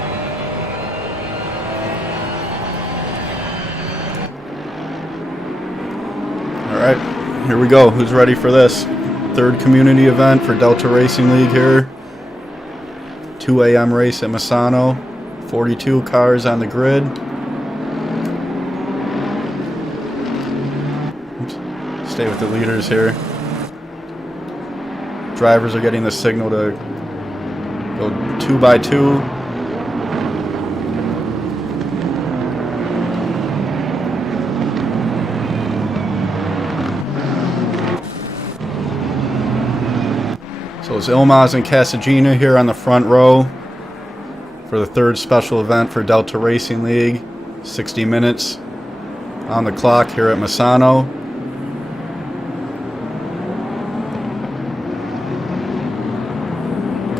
Alright, here we go. Who's ready for this? Third community event for Delta Racing League here. 2 a.m. race at Misano. 42 cars on the grid. Stay with the leaders here. Drivers are getting the signal to go 2 by 2. So it's Ilmaz and Casagina here on the front row for the third special event for Delta Racing League. 60 minutes on the clock here at Misano.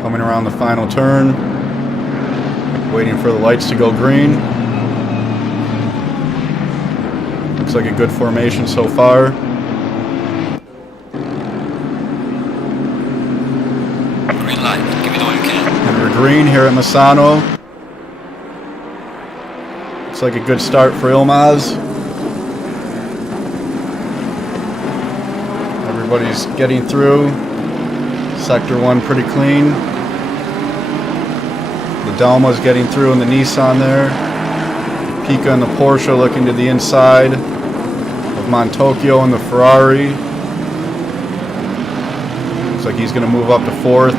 Coming around the final turn. Waiting for the lights to go green. Looks like a good formation so far. Green light. Give it all you can. And we're green here at Misano. Looks like a good start for Ilmaz. Everybody's getting through. Sector 1 pretty clean. The Dalma's getting through in the Nissan there. Pika and the Porsche looking to the inside of Montocchio and the Ferrari. Looks like he's going to move up to 4th.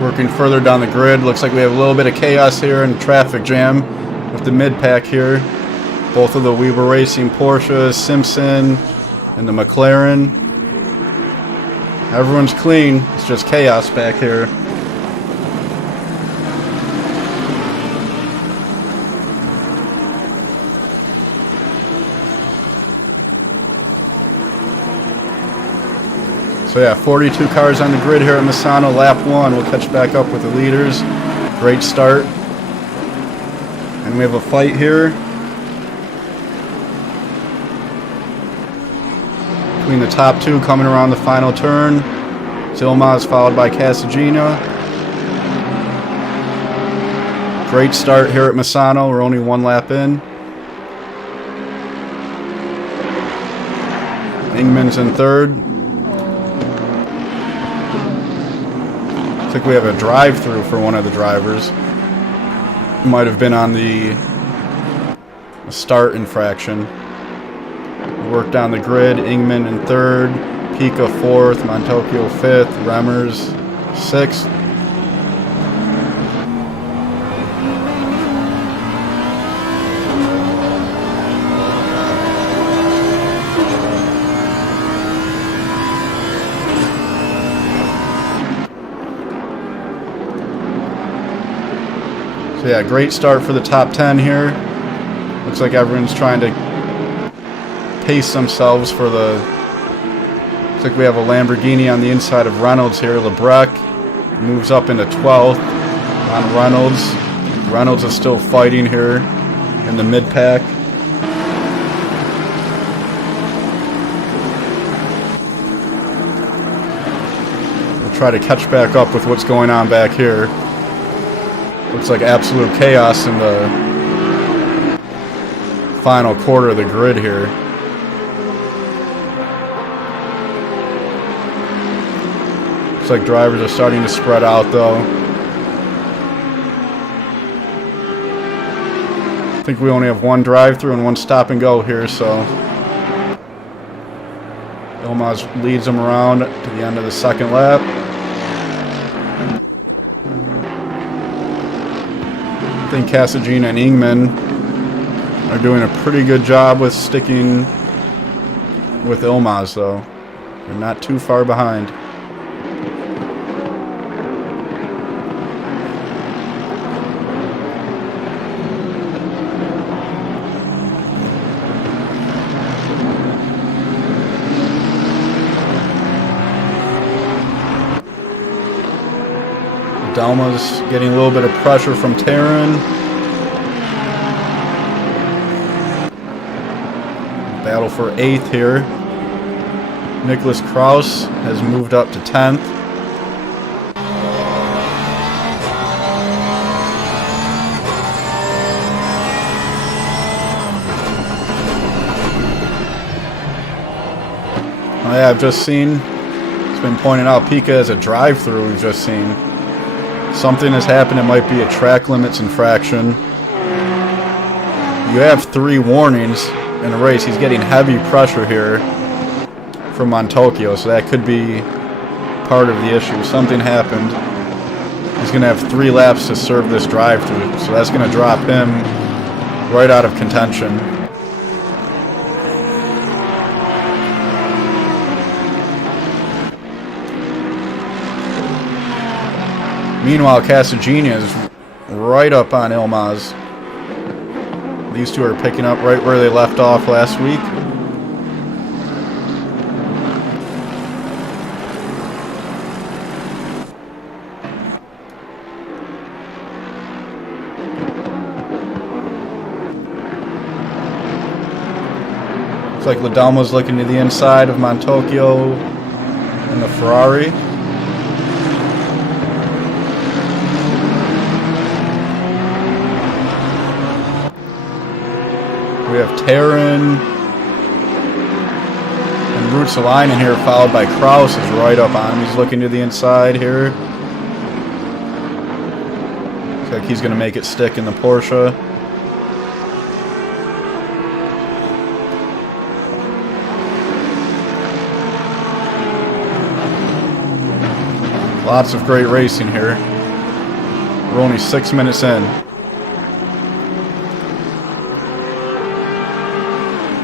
Working further down the grid. Looks like we have a little bit of chaos here and traffic jam with the mid-pack here. Both of the Weber Racing Porsches, Simpson, and the McLaren. Everyone's clean. It's just chaos back here. So yeah, 42 cars on the grid here at Misano, lap 1. We'll catch back up with the leaders. Great start. And we have a fight here between the top 2 coming around the final turn. Ilmaz followed by Casagina. Great start here at Misano. We're only 1 lap in. Ingman's in 3rd. Looks like we have a drive-through for one of the drivers. Might have been on the start infraction. Work down the grid. Ingman in 3rd, Pika 4th, Montocchio 5th, Remmers 6th. So yeah, great start for the top 10 here. Looks like everyone's trying to pace themselves for the... Looks like we have a Lamborghini on the inside of Reynolds here. Lebrecq moves up into 12th on Reynolds. Reynolds is still fighting here in the mid-pack. We'll try to catch back up with what's going on back here. Looks like absolute chaos in the final quarter of the grid here. Looks like drivers are starting to spread out though. I think we only have 1 drive-through and 1 stop and go here, so Ilmaz leads them around to the end of the 2nd lap. I think Casagina and Ingman are doing a pretty good job with sticking with Ilmaz though. They're not too far behind. Dalma's getting a little bit of pressure from Taryn. Battle for 8th here. Nicholas Kraus has moved up to 10th. Oh yeah, I've just seen, it's been pointed out, Pika has a drive-through we've just seen. Something has happened. It might be a track limits infraction. You have 3 warnings in a race. He's getting heavy pressure here from Montocchio, so that could be part of the issue. Something happened. He's going to have 3 laps to serve this drive-through, so that's going to drop him right out of contention. Meanwhile, Casagina is right up on Ilmaz. These two are picking up right where they left off last week. Looks like Ladalma's looking to the inside of Montocchio and the Ferrari. We have Taryn and Rutsalainen here, followed by Kraus is right up on him. He's looking to the inside here. Looks like he's going to make it stick in the Porsche. Lots of great racing here. We're only 6 minutes in.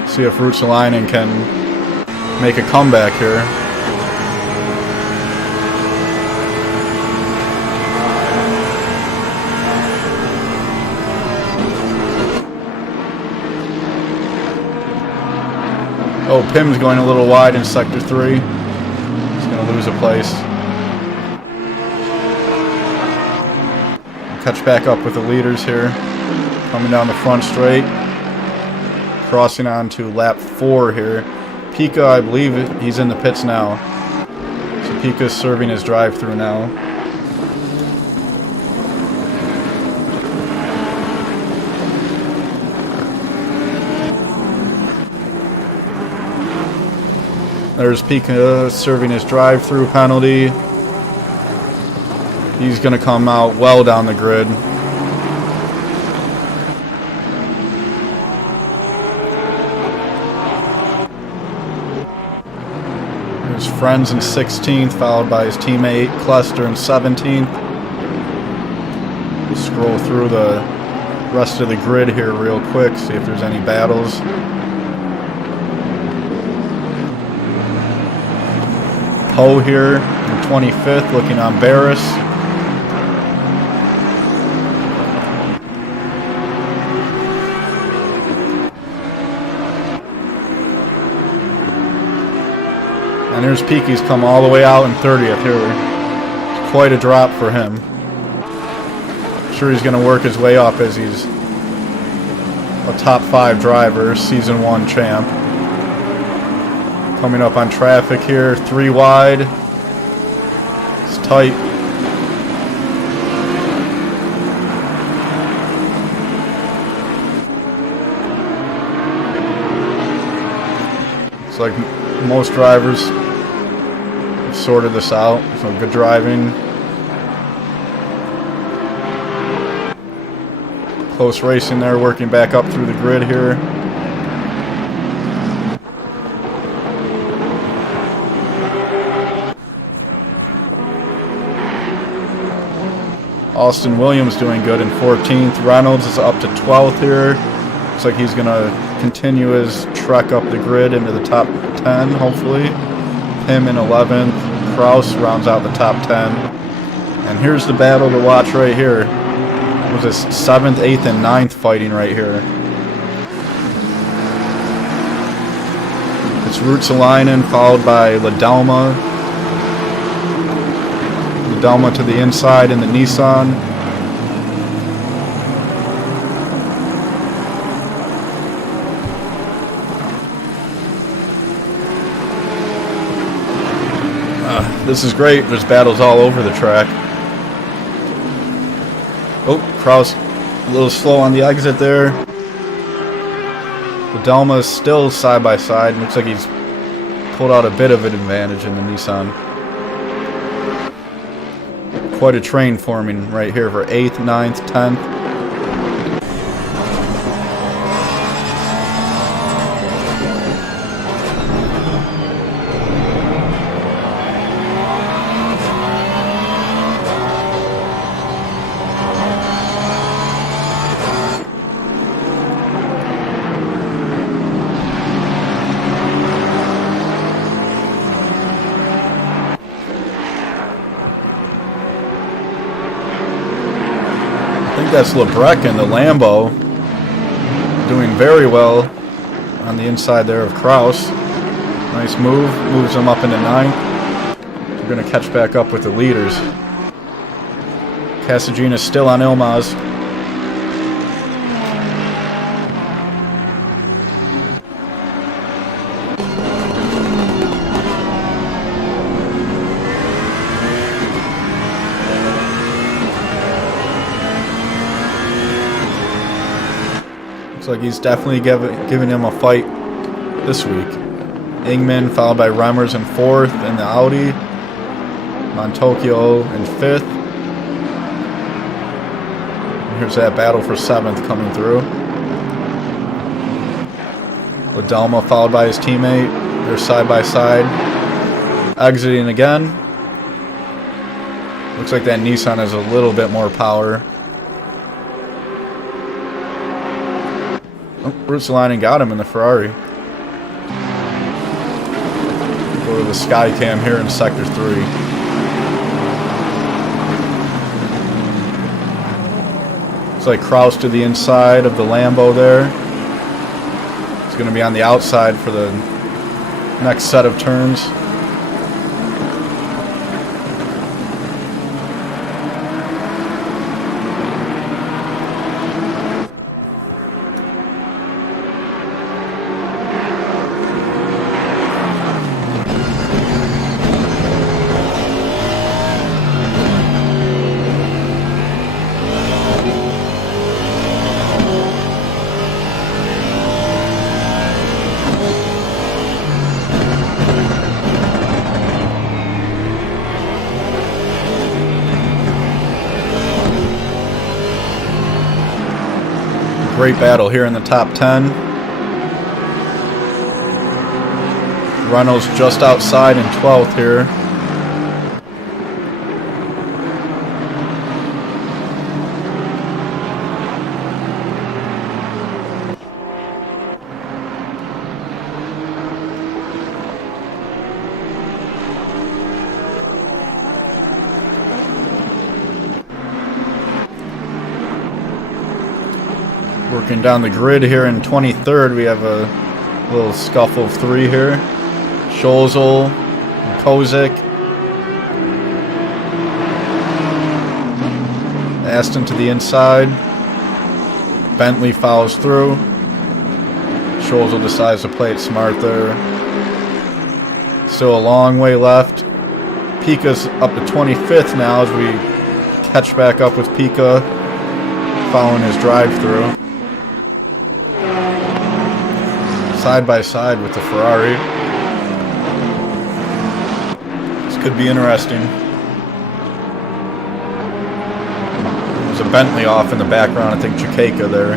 See if Rutsalainen can make a comeback here. Oh, Pim's going a little wide in Sector 3. He's going to lose a place. Catch back up with the leaders here. Coming down the front straight. Crossing on to lap 4 here. Pika, I believe he's in the pits now. So Pika's serving his drive-through now. There's Pika serving his drive-through penalty. He's going to come out well down the grid. There's Friends in 16th, followed by his teammate Cluster in 17th. We'll scroll through the rest of the grid here real quick, see if there's any battles. Poe here in 25th, looking on Barris. And there's Peaky's come all the way out in 30th here. It's quite a drop for him. I'm sure he's going to work his way up as he's a top 5 driver, season 1 champ. Coming up on traffic here, 3 wide. It's tight. It's like most drivers have sorted this out, so good driving. Close racing there, working back up through the grid here. Austin Williams doing good in 14th. Reynolds is up to 12th here. Looks like he's going to continue his trek up the grid into the top 10, hopefully. Him in 11th. Kraus rounds out the top 10. And here's the battle to watch right here. It was this 7th, 8th, and 9th fighting right here. It's Rutsalainen followed by Ladalma. Ladalma to the inside in the Nissan. This is great. There's battles all over the track. Oh, Kraus a little slow on the exit there. Ladalma is still side by side. Looks like he's pulled out a bit of an advantage in the Nissan. Quite a train forming right here for 8th, 9th, 10th. think that's Lebrecht in the Lambo. Doing very well on the inside there of Kraus. Nice move. Moves him up into 9th. We're going to catch back up with the leaders. Casagina's still on Ilmaz. Looks like he's definitely giving him a fight this week. Ingman followed by Remmers in 4th in the Audi. Montocchio in 5th. Here's that battle for 7th coming through. Ladelma followed by his teammate. They're side by side. Exiting again. Looks like that Nissan has a little bit more power. Oh, Rutzelainen got him in the Ferrari. Go to the sky cam here in Sector 3. Looks like Kraus to the inside of the Lambo there. It's going to be on the outside for the next set of turns. Great battle here in the top 10. Reynolds just outside in 12th here. Working down the grid here in 23rd, we have a little scuffle of 3 here. Scholzel, Kozik. Aston to the inside. Bentley follows through. Scholzel decides to play it smart there. Still a long way left. Pika's up to 25th now as we catch back up with Pika following his drive-through. Side by side with the Ferrari. This could be interesting. There's a Bentley off in the background, I think Chicaka there.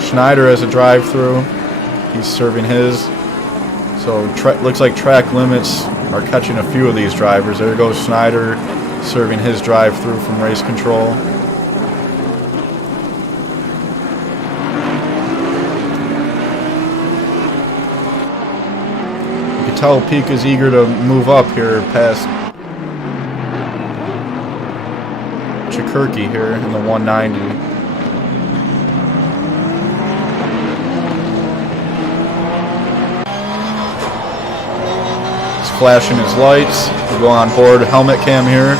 Schneider has a drive-through. He's serving his. So looks like track limits are catching a few of these drivers. There goes Schneider serving his drive-through from race control. You can tell Pika's eager to move up here past Chikirki here in the 190. Flashing his lights. We'll go on board helmet cam here.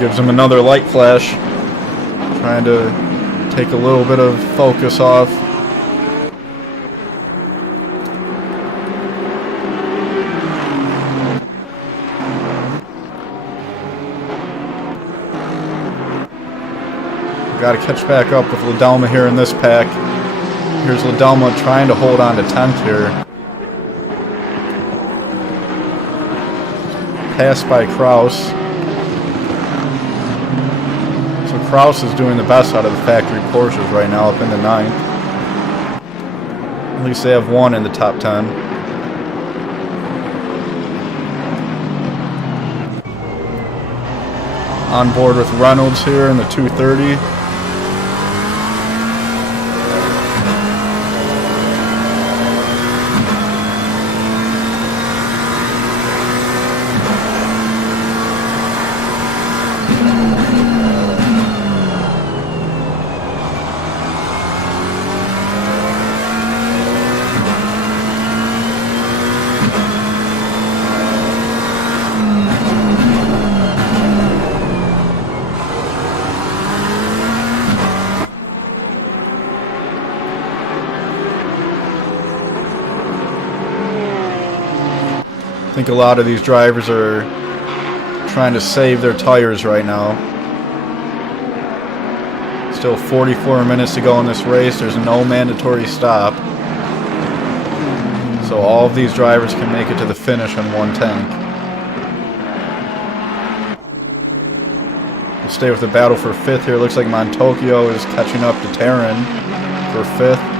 Gives him another light flash. Trying to take a little bit of focus off. Got to catch back up with Ladelma here in this pack. Here's Ladelma trying to hold on to 10th here. Passed by Kraus. So Kraus is doing the best out of the factory Porsches right now, up in the 9th. At least they have one in the top 10. On board with Reynolds here in the 230. I think a lot of these drivers are trying to save their tires right now. Still 44 minutes to go in this race. There's no mandatory stop. So all of these drivers can make it to the finish on one tank. We'll stay with the battle for 5th here. Looks like Montokyo is catching up to Terran for 5th.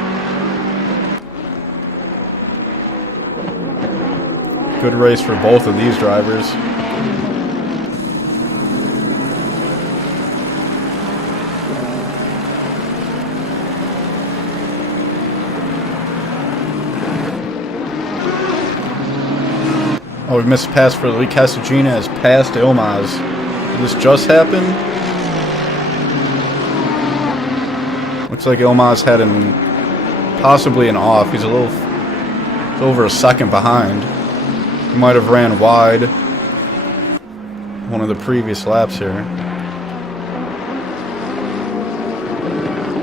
Good race for both of these drivers. Oh, we missed a pass for Lee Casagina has passed Ilmaz. Did this just happen? Looks like Ilmaz had possibly an off. He's over a second behind. He might have ran wide one of the previous laps here.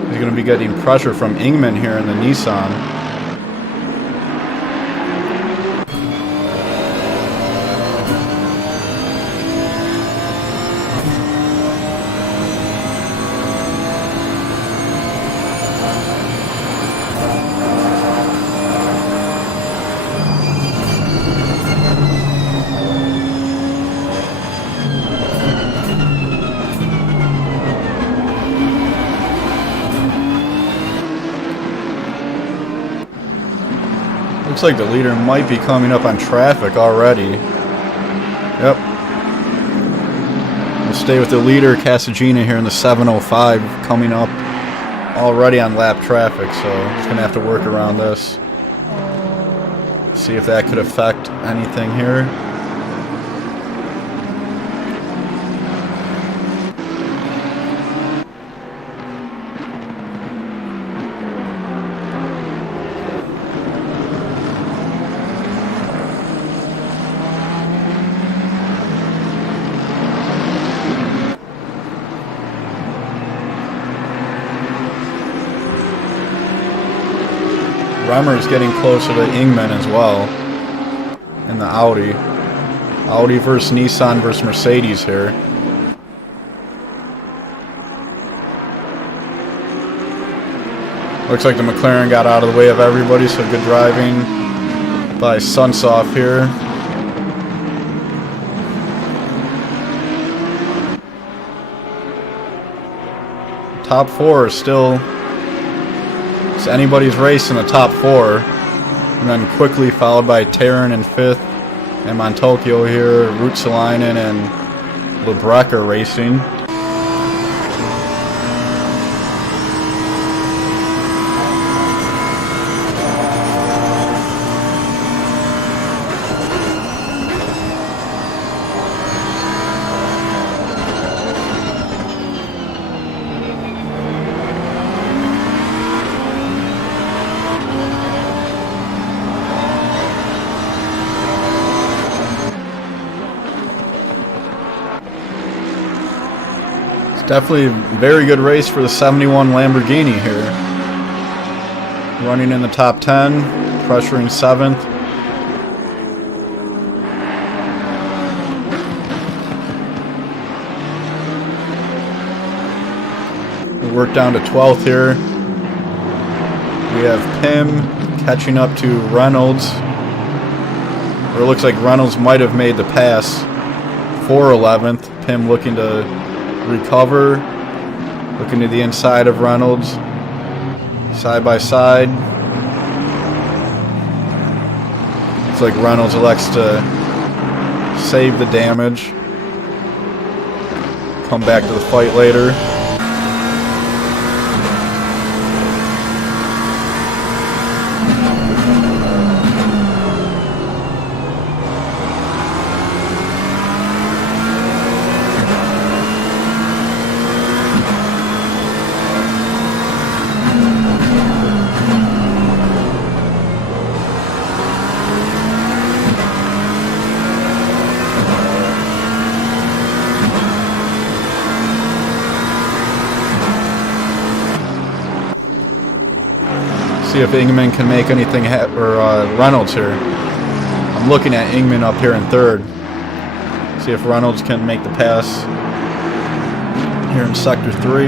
He's going to be getting pressure from Ingman here in the Nissan. Looks like the leader might be coming up on traffic already. Yep. We'll stay with the leader, Casagina, here in the 705, coming up already on lap traffic, so just going to have to work around this. See if that could affect anything here. Remmer's getting closer to Ingman as well in the Audi. Audi versus Nissan versus Mercedes here. Looks like the McLaren got out of the way of everybody, so good driving by Sunsoft here. Top 4 is still... It's anybody's race in the top 4, and then quickly followed by Terran in 5th, and Montokyo here, Ruotsalainen and Lebrecht are racing. Definitely a very good race for the 71 Lamborghini here. Running in the top 10, pressuring 7th. We work down to 12th here. We have Pim catching up to Reynolds. Or it looks like Reynolds might have made the pass for 11th. Pim looking to recover, looking to the inside of Reynolds, side by side. Looks like Reynolds elects to save the damage. Come back to the fight later. See if Ingman can make anything Reynolds here. I'm looking at Ingman up here in third. See if Reynolds can make the pass here in sector 3.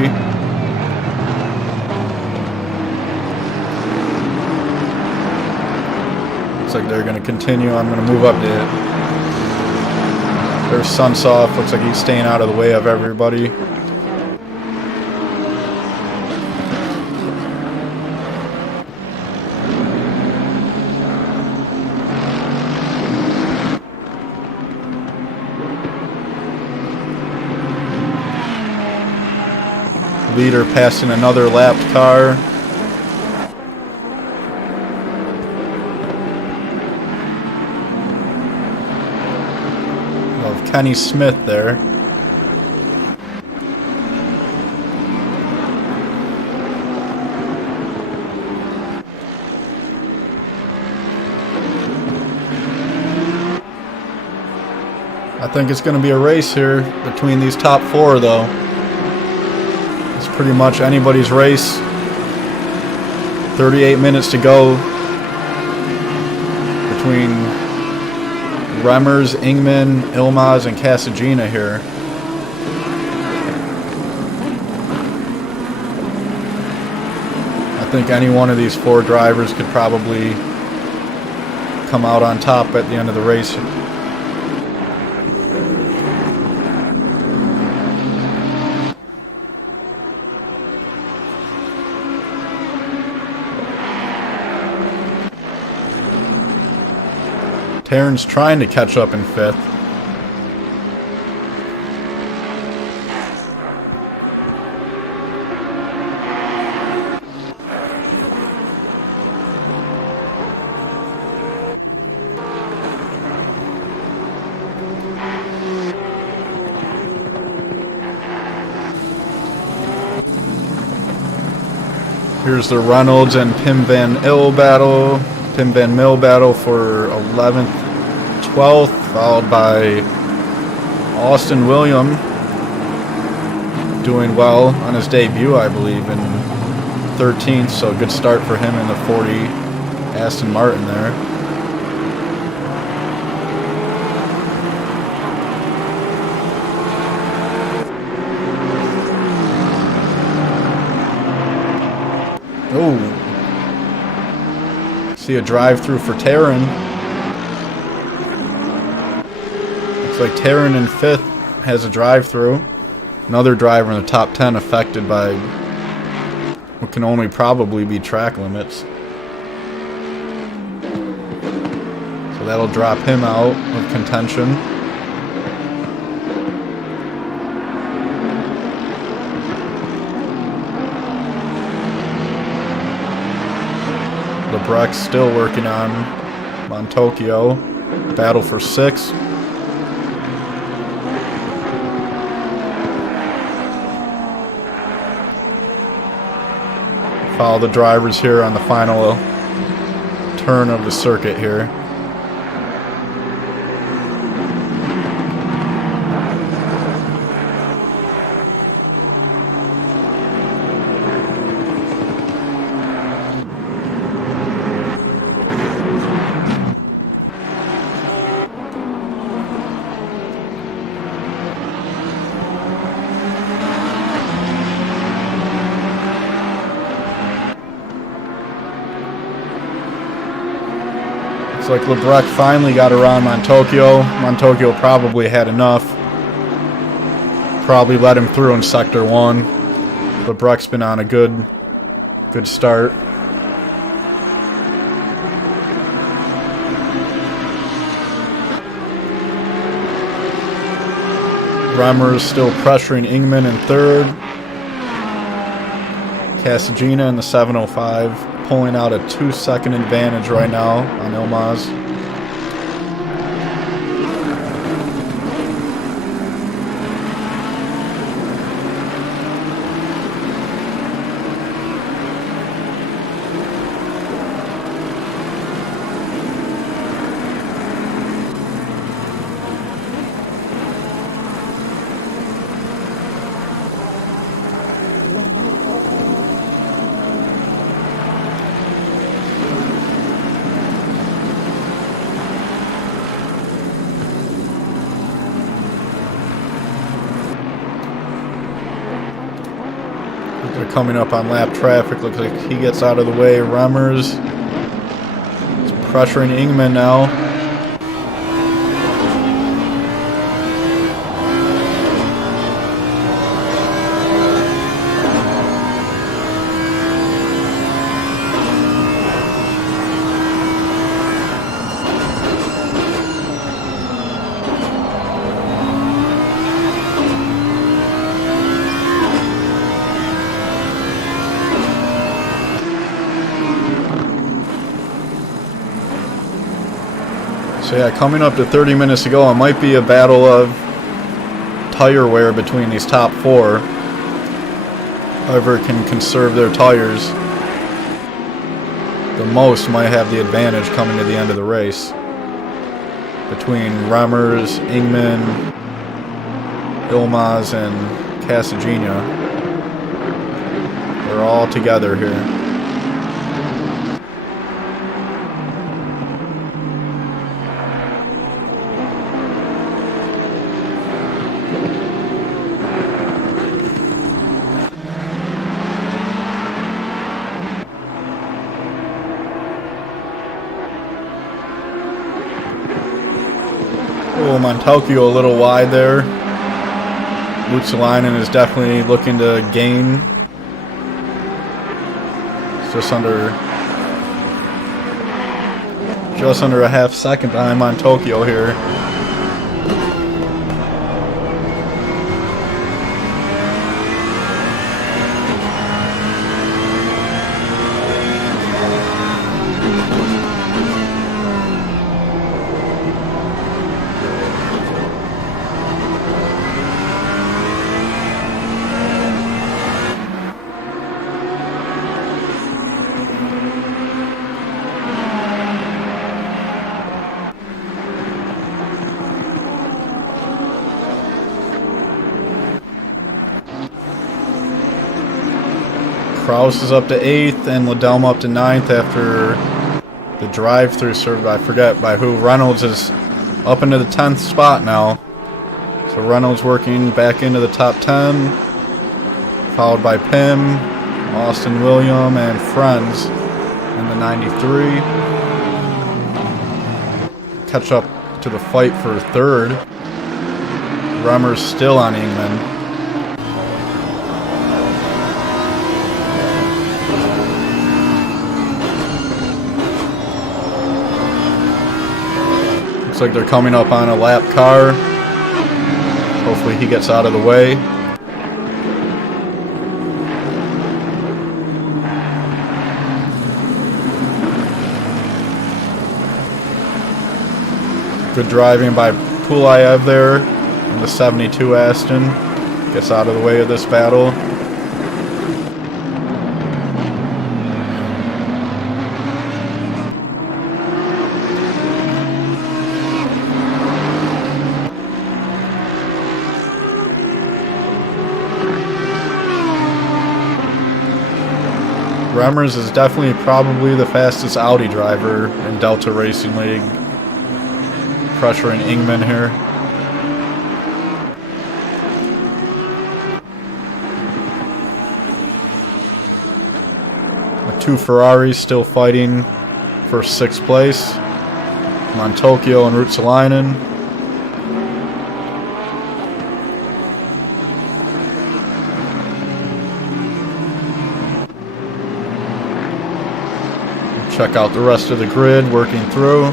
Looks like they're going to continue. I'm going to move up to it. There's Sunsoft. Looks like he's staying out of the way of everybody. Leader passing another lapped car. Of Kenny Smith there. I think it's going to be a race here between these top 4 though. Pretty much anybody's race. 38 minutes to go between Remmers, Ingman, Ilmaz, and Casagina here. I think any one of these 4 drivers could probably come out on top at the end of the race. Taryn's trying to catch up in 5th. Here's the Reynolds and Pim Van Mill battle for 11th, 12th, followed by Austin William doing well on his debut, I believe, in 13th, so good start for him in the 40 Aston Martin there. Oh, see a drive-through for Taryn. Looks like Taryn in 5th has a drive-through. Another driver in the top 10 affected by what can only probably be track limits. So that'll drop him out of contention. Lebrec's still working on Montokyo. Battle for 6th. Follow the drivers here on the final turn of the circuit here. Looks like Lebrec finally got around Montokyo. Montokyo probably had enough. Probably let him through in Sector 1. Lebrec's been on a good start. Reimers still pressuring Ingman in third. Casagina in the 705, pulling out a 2-second advantage right now on Ilmaz. They're coming up on lap traffic. Looks like he gets out of the way. Reimers is pressuring Ingman now. So yeah, coming up to 30 minutes to go, it might be a battle of tire wear between these top four. Whoever can conserve their tires the most might have the advantage coming to the end of the race. Between Reimers, Ingman, Ilmaz, and Casagina. They're all together here. Oh, Montalcio a little wide there. Lutzalainen is definitely looking to gain. It's just under a half second behind Montalcio here. Kraus is up to 8th and Liddell up to 9th after the drive-through served, I forget by who. Reynolds is up into the 10th spot now. So Reynolds working back into the top 10, followed by Pim, Austin William, and Friends in the 93. Catch up to the fight for 3rd. Reimers still on Ingman. Looks like they're coming up on a lap car. Hopefully he gets out of the way. Good driving by Pulayev there in the 72 Aston. Gets out of the way of this battle. Reimers is definitely probably the fastest Audi driver in Delta Racing League. Pressuring Ingman here. The 2 Ferraris still fighting for 6th place. Montalcio and Ruotsalainen. Check out the rest of the grid working through.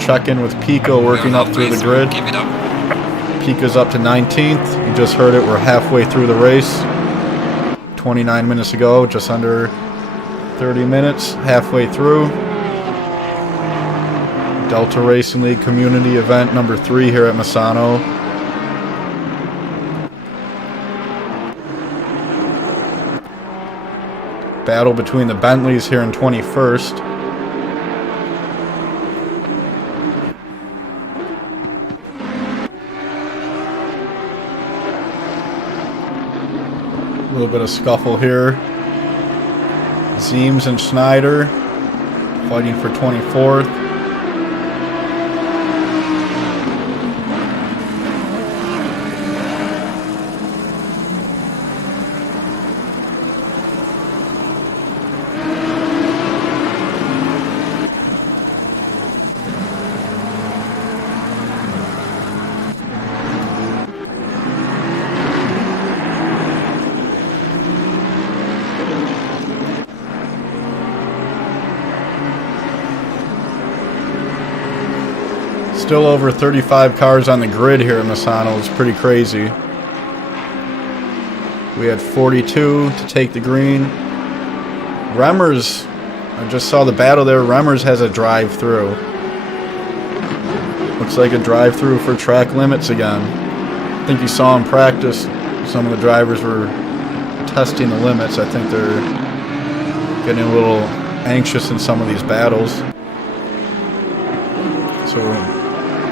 check in with Pico working up through the grid. Give it up. Pico's up to 19th. You just heard it. We're halfway through the race. 29 minutes ago, just under 30 minutes, halfway through. Delta Racing League Community Event number 3 here at Misano. Battle between the Bentleys here in 21st. A little bit of scuffle here. Zeems and Schneider fighting for 24th. Still over 35 cars on the grid here in Misano. It's pretty crazy. We had 42 to take the green. Remmers, I just saw the battle there. Remmers has a drive-through. Looks like a drive-through for track limits again. I think you saw in practice some of the drivers were testing the limits. I think they're getting a little anxious in some of these battles. So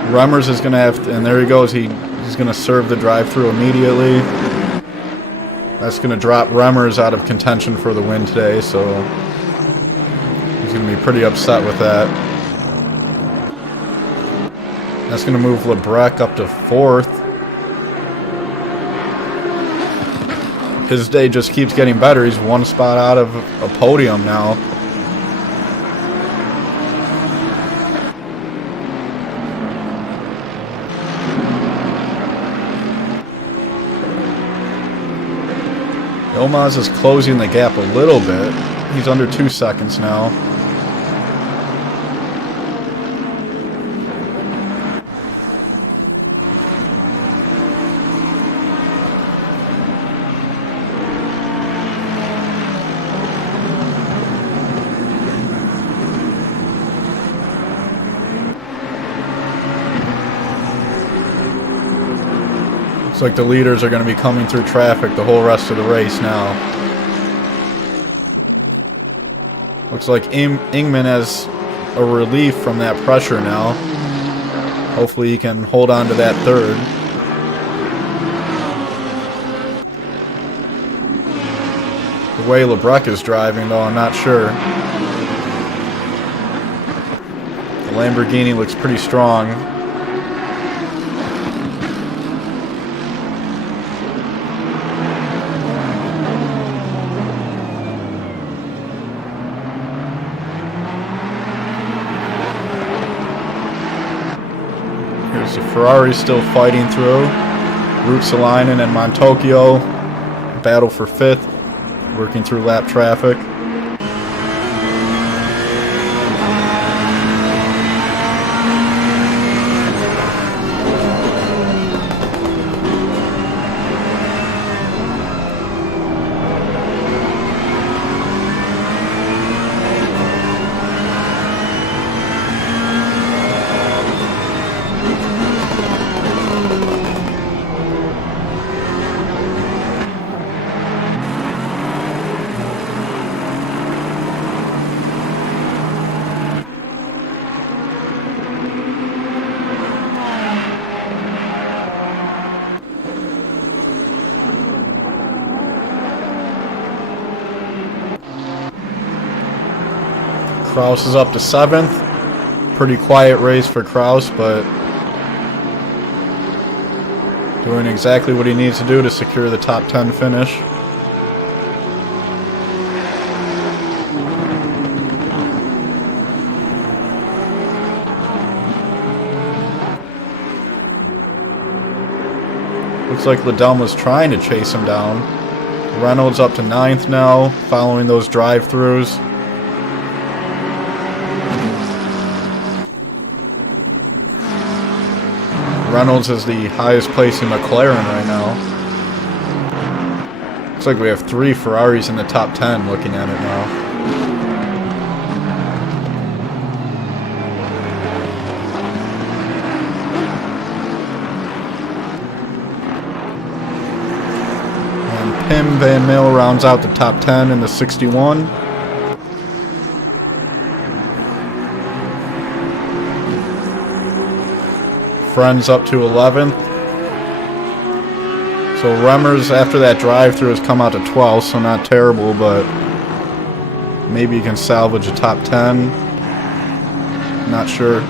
Remmers is going to have to, and there he goes, he's going to serve the drive-through immediately. That's going to drop Remmers out of contention for the win today, so he's going to be pretty upset with that. That's going to move Lebrec up to 4th. His day just keeps getting better. He's one spot out of a podium now. Ilmaz is closing the gap a little bit. He's under 2 seconds now. Looks like the leaders are going to be coming through traffic the whole rest of the race now. Looks like Ingman has a relief from that pressure now. Hopefully he can hold on to that third. The way Lebrec is driving, though, I'm not sure. The Lamborghini looks pretty strong. So Ferrari's still fighting through. Ruotsalainen and Montocchio battle for 5th, working through lap traffic. Kraus is up to 7th. Pretty quiet race for Kraus, but doing exactly what he needs to do to secure the top 10 finish. Looks like Liddell was trying to chase him down. Reynolds up to 9th now, following those drive-throughs. Reynolds is the highest placing McLaren right now. Looks like we have 3 Ferraris in the top 10 looking at it now. And Pim Van Mil rounds out the top 10 in the 61. Friends up to 11th. So Remmers, after that drive-through, has come out to 12th, so not terrible, but maybe you can salvage a top 10. Not sure.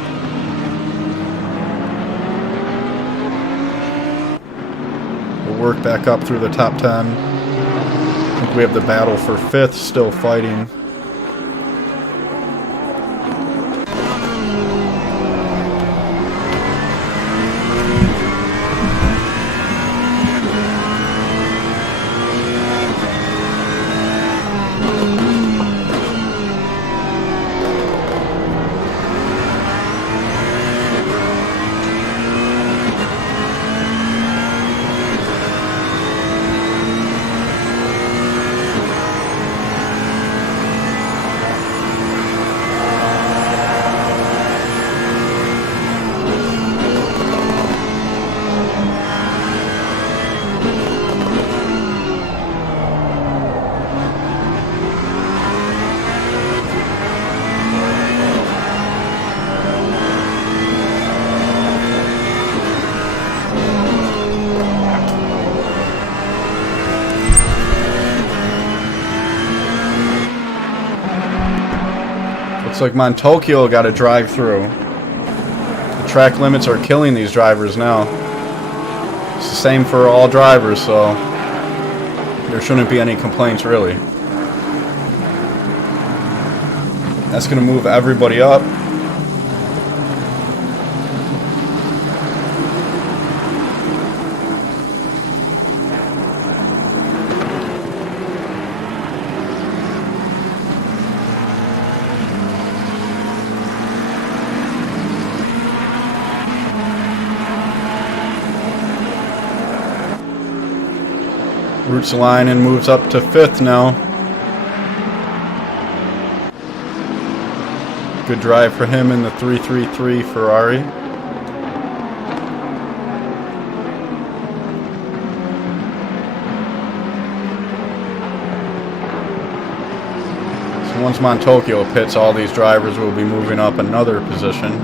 We'll work back up through the top 10. I think we have the battle for 5th still fighting. Looks like Montokyo got a drive-through. The track limits are killing these drivers now. It's the same for all drivers, so there shouldn't be any complaints really. That's going to move everybody up. Rootsalainen moves up to 5th now. Good drive for him in the 333 Ferrari. So once Montokyo pits, all these drivers will be moving up another position.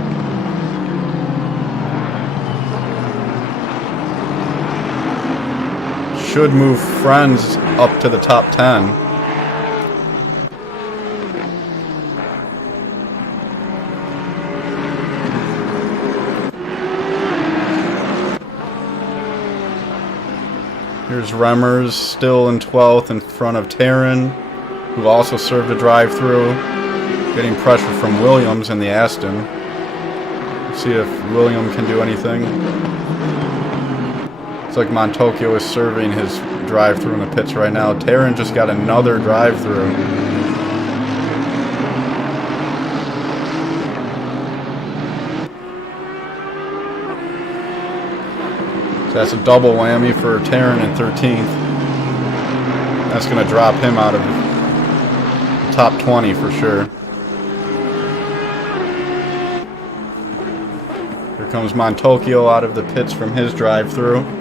Should move Friends up to the top 10. Here's Remmers still in 12th in front of Taryn, who also served a drive-through, getting pressure from Williams in the Aston. See if William can do anything. It's like Montokyo is serving his drive-through in the pits right now. Taryn just got another drive-through. So that's a double whammy for Taryn in 13th. That's going to drop him out of the top 20 for sure. Here comes Montokyo out of the pits from his drive-through.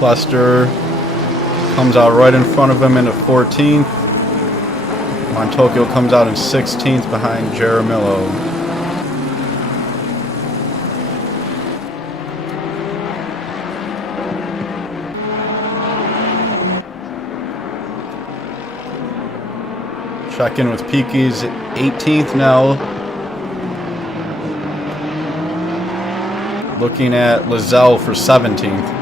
Cluster comes out right in front of him into 14th. Montokyo comes out in 16th behind Jaramillo. Check in with Peaky's 18th now. Looking at Lizelle for 17th.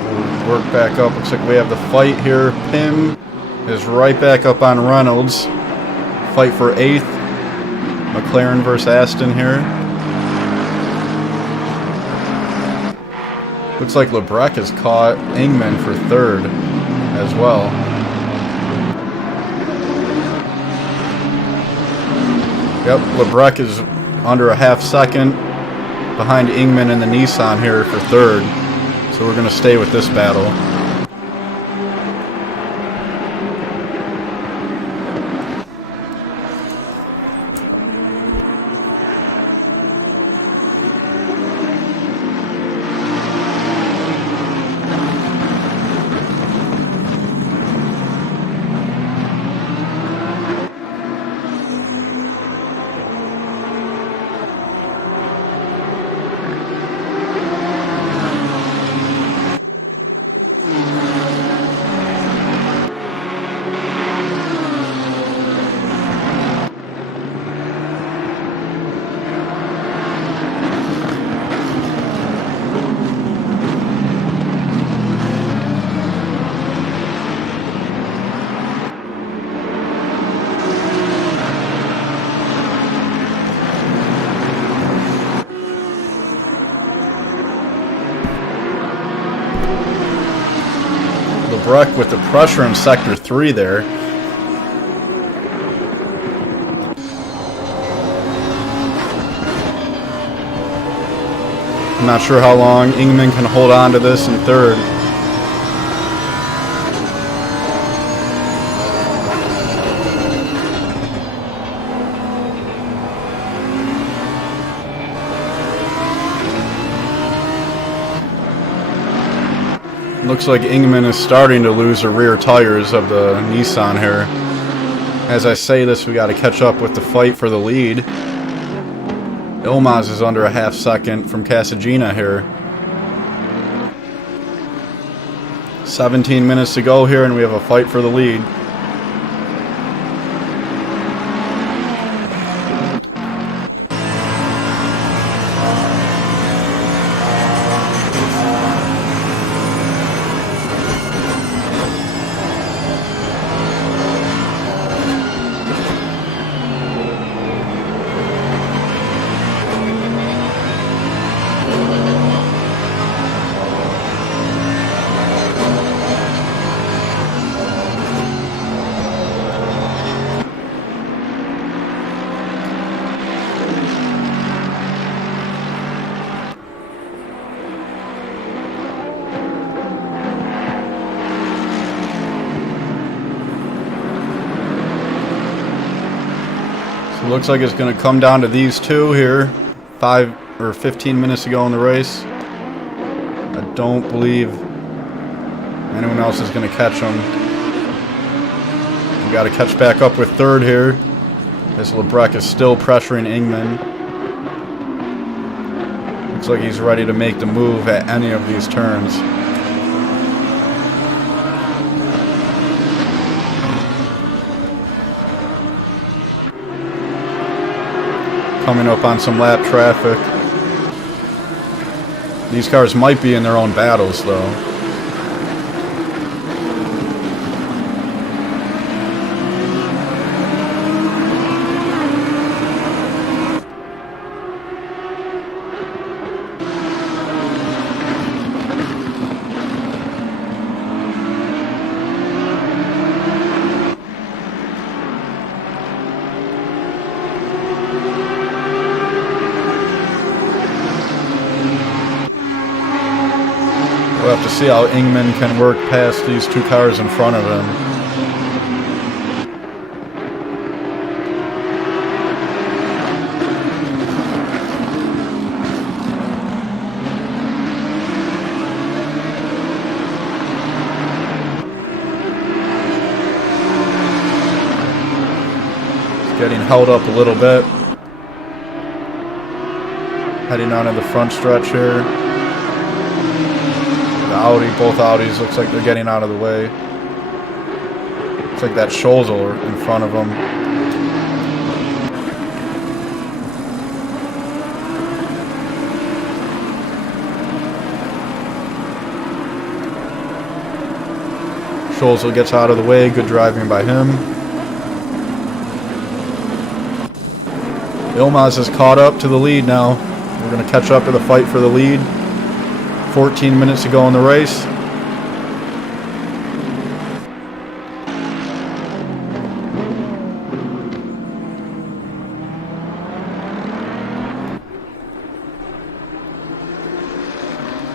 We'll work back up. Looks like we have the fight here. Pim is right back up on Reynolds. Fight for 8th. McLaren versus Aston here. Looks like Lebrecht has caught Ingman for 3rd as well. Yep, Lebrecht is under a half second behind Ingman in the Nissan here for 3rd. So we're going to stay with this battle. Lebrecht with the pressure in Sector 3 there. I'm not sure how long Ingman can hold on to this in 3rd. Looks like Ingman is starting to lose the rear tires of the Nissan here. As I say this, we got to catch up with the fight for the lead. Ilmaz is under a half second from Casagina here. 17 minutes to go here and we have a fight for the lead. Looks like it's going to come down to these two here. 5 or 15 minutes to go in the race. I don't believe anyone else is going to catch them. We got to catch back up with 3rd here. As Lebrecht is still pressuring Ingman. Looks like he's ready to make the move at any of these turns. Coming up on some lap traffic. These cars might be in their own battles though. We'll have to see how Ingman can work past these two cars in front of him. He's getting held up a little bit. Heading on to the front stretch here. Audi, both Audis, looks like they're getting out of the way. Looks like that Scholzel in front of them. Strolzel gets out of the way. Good driving by him. Ilmaz has caught up to the lead now. We're going to catch up to the fight for the lead. 14 minutes to go in the race.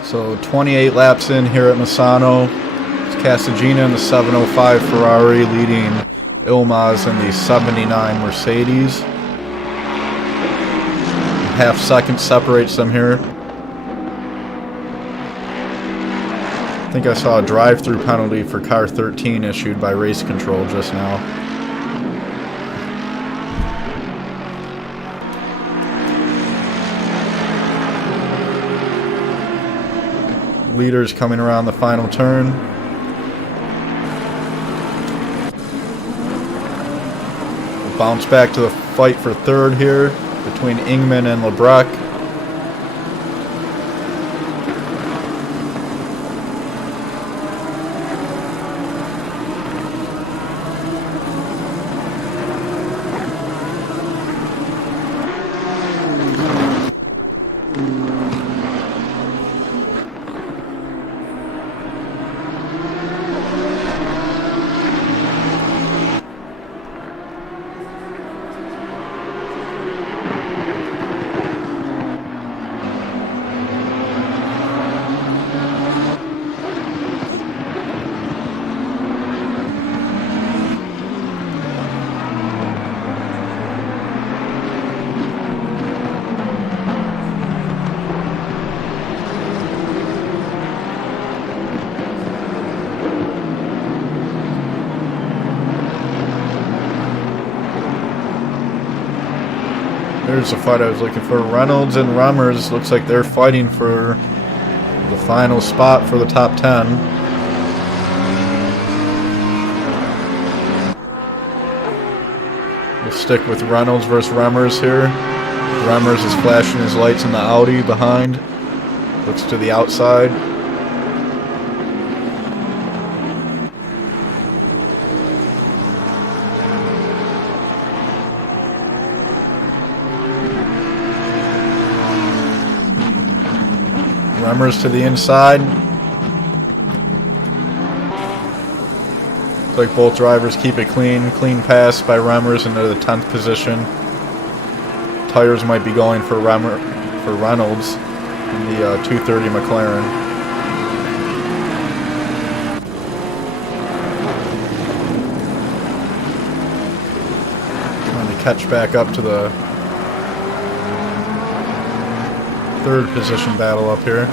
So 28 laps in here at Misano. It's Casagina in the 705 Ferrari leading Ilmaz in the 79 Mercedes. Half second separates them here. I think I saw a drive-through penalty for car 13 issued by race control just now. Leaders coming around the final turn. We'll bounce back to the fight for third here between Ingman and Lebrecq. There's the fight I was looking for. Reynolds and Rummers looks like they're fighting for the final spot for the top 10. We'll stick with Reynolds versus Rummers here. Rummers is flashing his lights in the Audi behind. Looks to the outside. Rummers to the inside. Looks like both drivers keep it clean. Clean pass by Rummers into the 10th position. Tires might be going for Reynolds in the 230 McLaren. Trying to catch back up to the third position battle up here.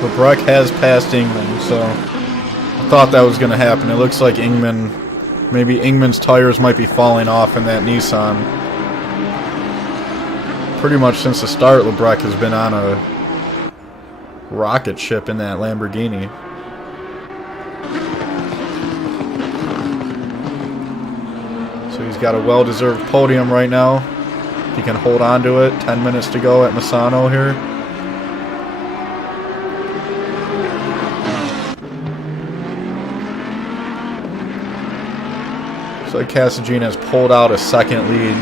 Lebrecq has passed Ingman, so I thought that was going to happen. It looks like maybe Ingman's tires might be falling off in that Nissan. Pretty much since the start, Lebrecq has been on a rocket ship in that Lamborghini. So he's got a well-deserved podium right now. If he can hold on to it. 10 minutes to go at Misano here. Looks like Casagina has pulled out a second lead.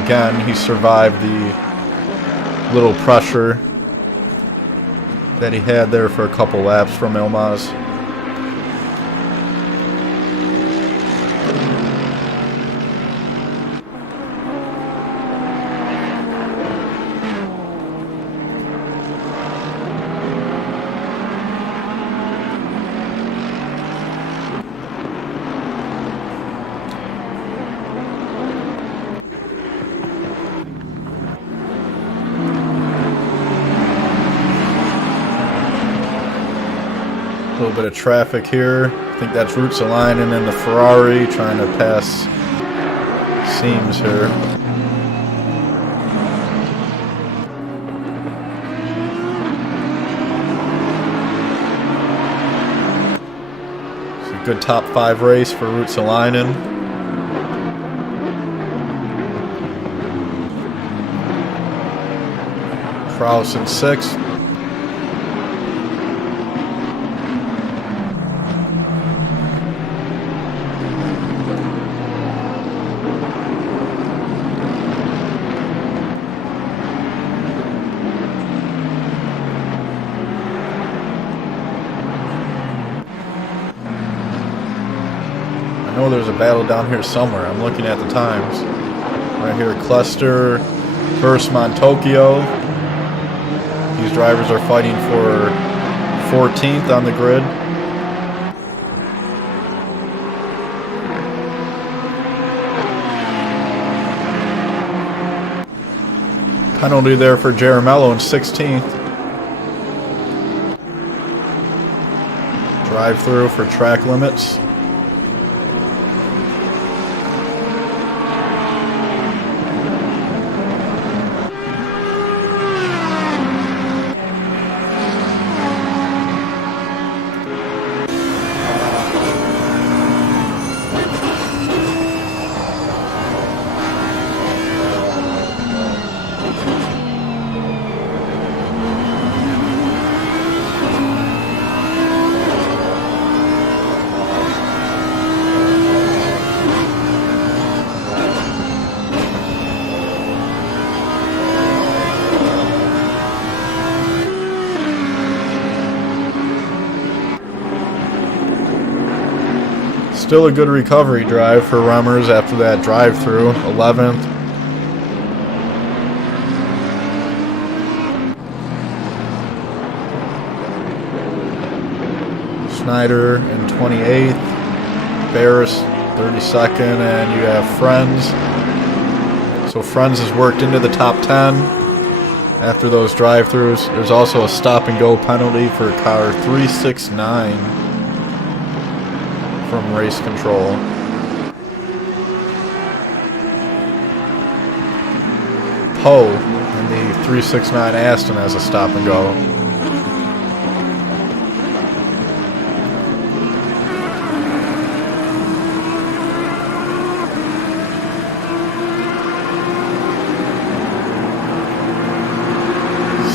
Again, he survived the little pressure that he had there for a couple laps from Ilmaz. A little bit of traffic here. I think that's Ruotsalainen in the Ferrari trying to pass Seams here. So Good top 5 race for Ruotsalainen. Kraus in 6th. I know there's a battle down here somewhere. I'm looking at the times. Right here, Cluster versus Montokyo. These drivers are fighting for 14th on the grid. Penalty there for Jaramello in 16th. Drive through for track limits. Still a good recovery drive for Remmers after that drive-through. 11th. Schneider in 28th. Barris 32nd, and you have Friends. So Friends has worked into the top 10 after those drive-throughs. There's also a stop-and-go penalty for car 369. From race control. Poe in the 369 Aston has a stop and go.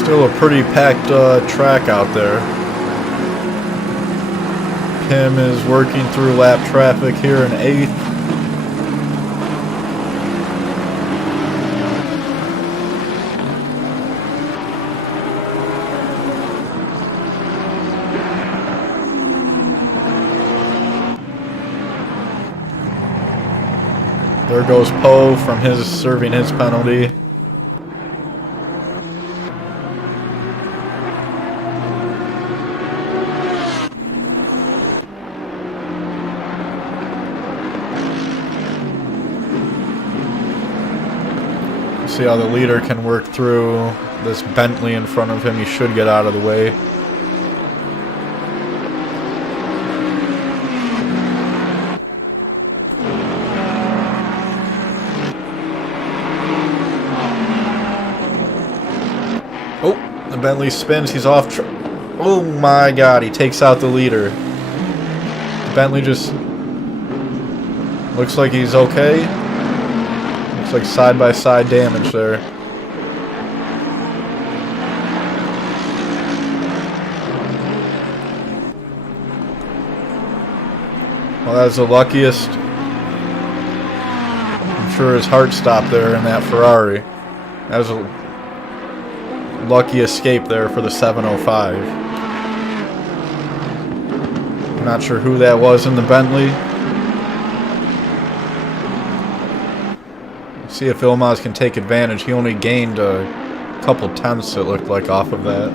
Still a pretty packed track out there. Pim is working through lap traffic here in 8th. There goes Poe from serving his penalty. See how the leader can work through this Bentley in front of him. He should get out of the way. Oh, the Bentley spins. He's off. Oh my God, he takes out the leader. The Bentley just looks like he's okay. Looks like side-by-side damage there. Well, that was the luckiest. I'm sure his heart stopped there in that Ferrari. That was a lucky escape there for the 705. I'm not sure who that was in the Bentley. See if Ilmaz can take advantage. He only gained a couple tenths, it looked like, off of that.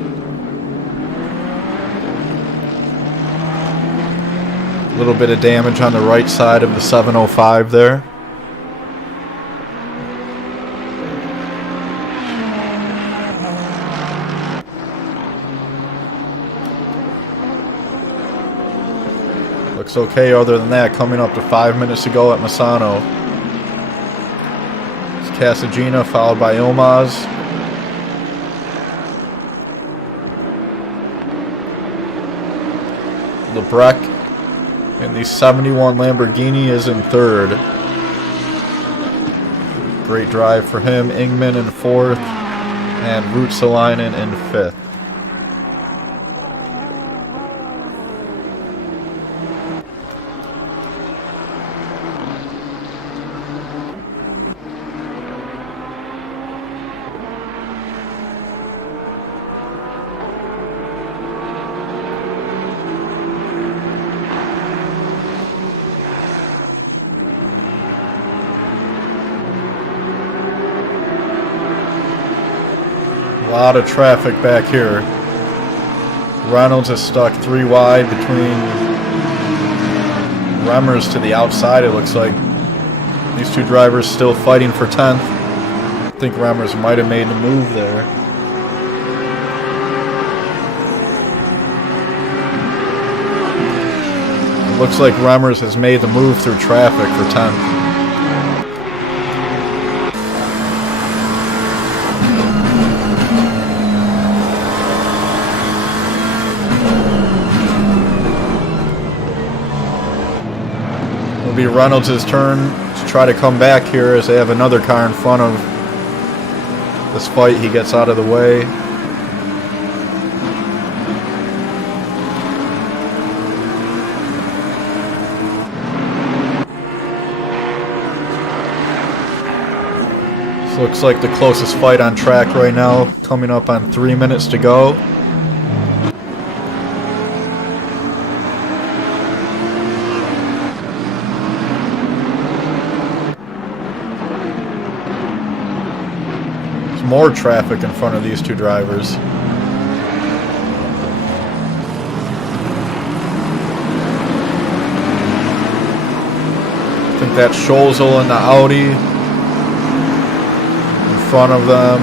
A little bit of damage on the right side of the 705 there. Looks okay other than that. Coming up to 5 minutes to go at Misano. Casagina followed by Ilmaz. Lebrecht And the 71 Lamborghini is in third. Great drive for him. Ingman in fourth. And Ruotsalainen in fifth. A lot of traffic back here. Reynolds is stuck 3 wide between Remmers to the outside, it looks like. These two drivers still fighting for 10th. I think Remmers might have made the move there. It looks like Remmers has made the move through traffic for 10th. It'll be Reynolds' turn to try to come back here as they have another car in front of this fight. He gets out of the way. This looks like the closest fight on track right now, coming up on 3 minutes to go. More traffic in front of these two drivers. I think that's Scholzel in the Audi in front of them.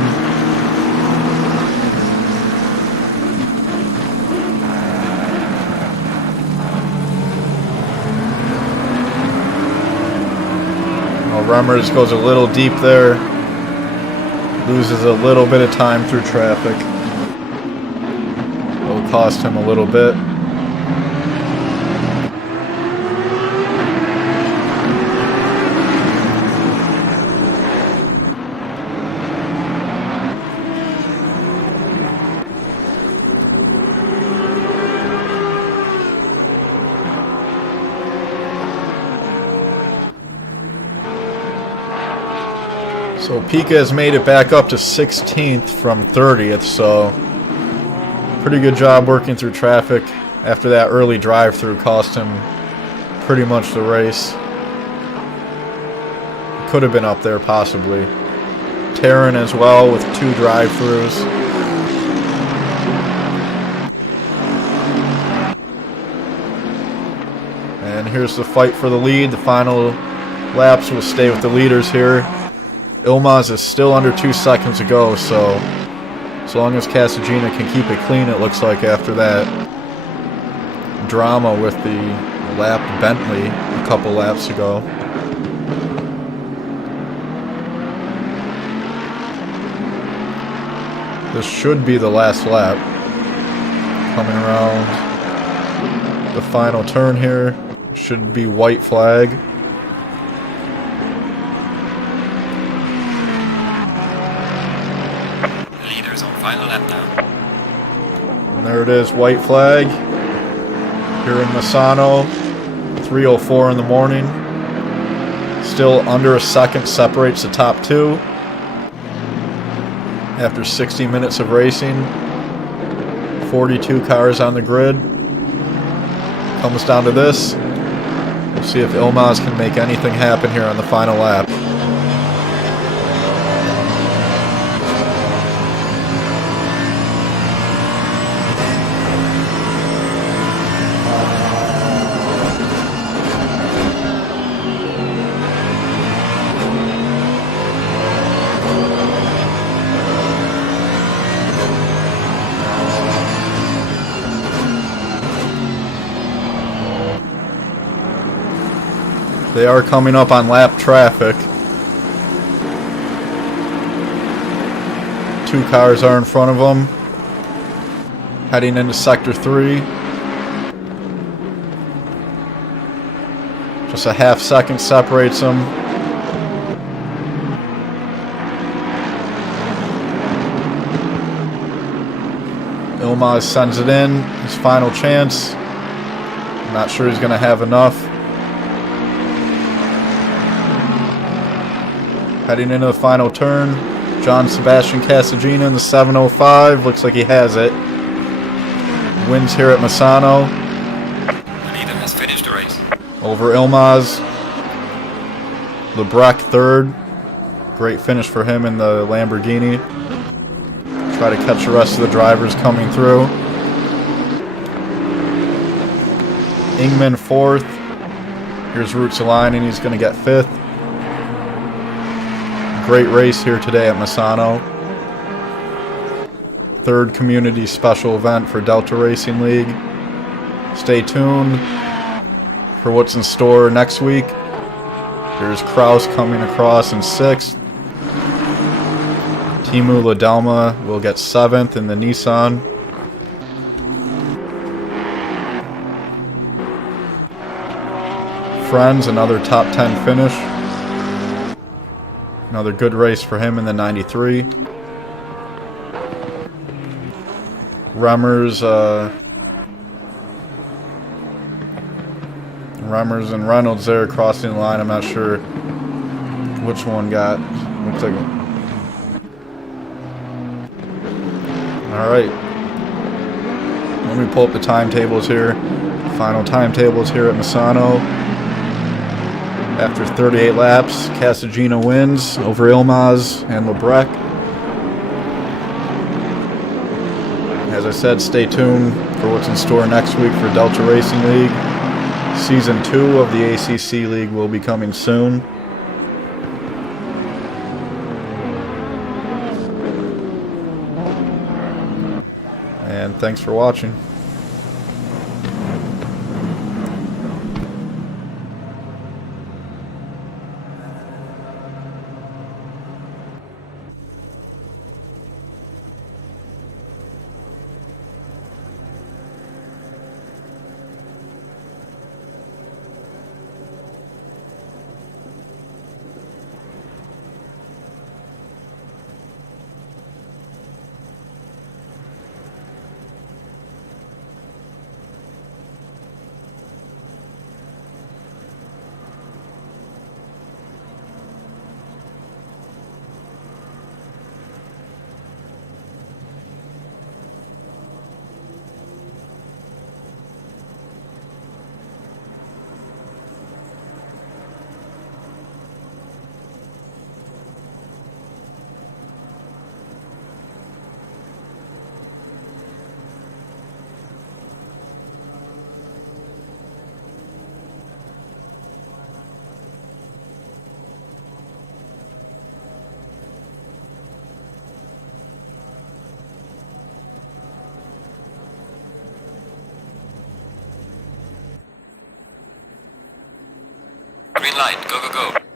Oh, Remmers goes a little deep there. Loses a little bit of time through traffic. It'll cost him a little bit. So Pika has made it back up to 16th from 30th, so pretty good job working through traffic after that early drive-through cost him pretty much the race. Could have been up there possibly. Taryn as well with 2 drive-throughs. And here's the fight for the lead. The final laps will stay with the leaders here. Ilmaz is still under 2 seconds to go, so as long as Casagina can keep it clean, it looks like after that drama with the lapped Bentley a couple laps ago. This should be the last lap. Coming around the final turn here. Should be white flag. Final lap now. And there it is, white flag. Here in Misano, 3:04 in the morning. Still under a second separates the top 2. After 60 minutes of racing, 42 cars on the grid. Comes down to this. We'll see if Ilmaz can make anything happen here on the final lap. They are coming up on lap traffic. 2 cars are in front of them. Heading into sector 3. Just a half second separates them. Ilmaz sends it in. His final chance. Not sure he's going to have enough. Heading into the final turn. John Sebastian Casagina in the 705. Looks like he has it. Wins here at Misano. The leader has finished the race. Over Ilmaz. Lebrecht third. Great finish for him in the Lamborghini. Try to catch the rest of the drivers coming through. Ingman fourth. Here's Roots-Alainen. He's going to get fifth. Great race here today at Misano. Third community special event for Delta Racing League. Stay tuned for what's in store next week. Here's Kraus coming across in sixth. Timu Ladelma will get seventh in the Nissan. Friends, another top 10 finish. Another good race for him in the 93. Remmers and Reynolds there crossing the line. I'm not sure which one got. Looks like. All right. Let me pull up the timetables here. Final timetables here at Misano. After 38 laps, Casagina wins over Ilmaz and Lebrecht. As I said, stay tuned for what's in store next week for Delta Racing League. Season 2 of the ACC League will be coming soon. And thanks for watching. Green light, go, go, go.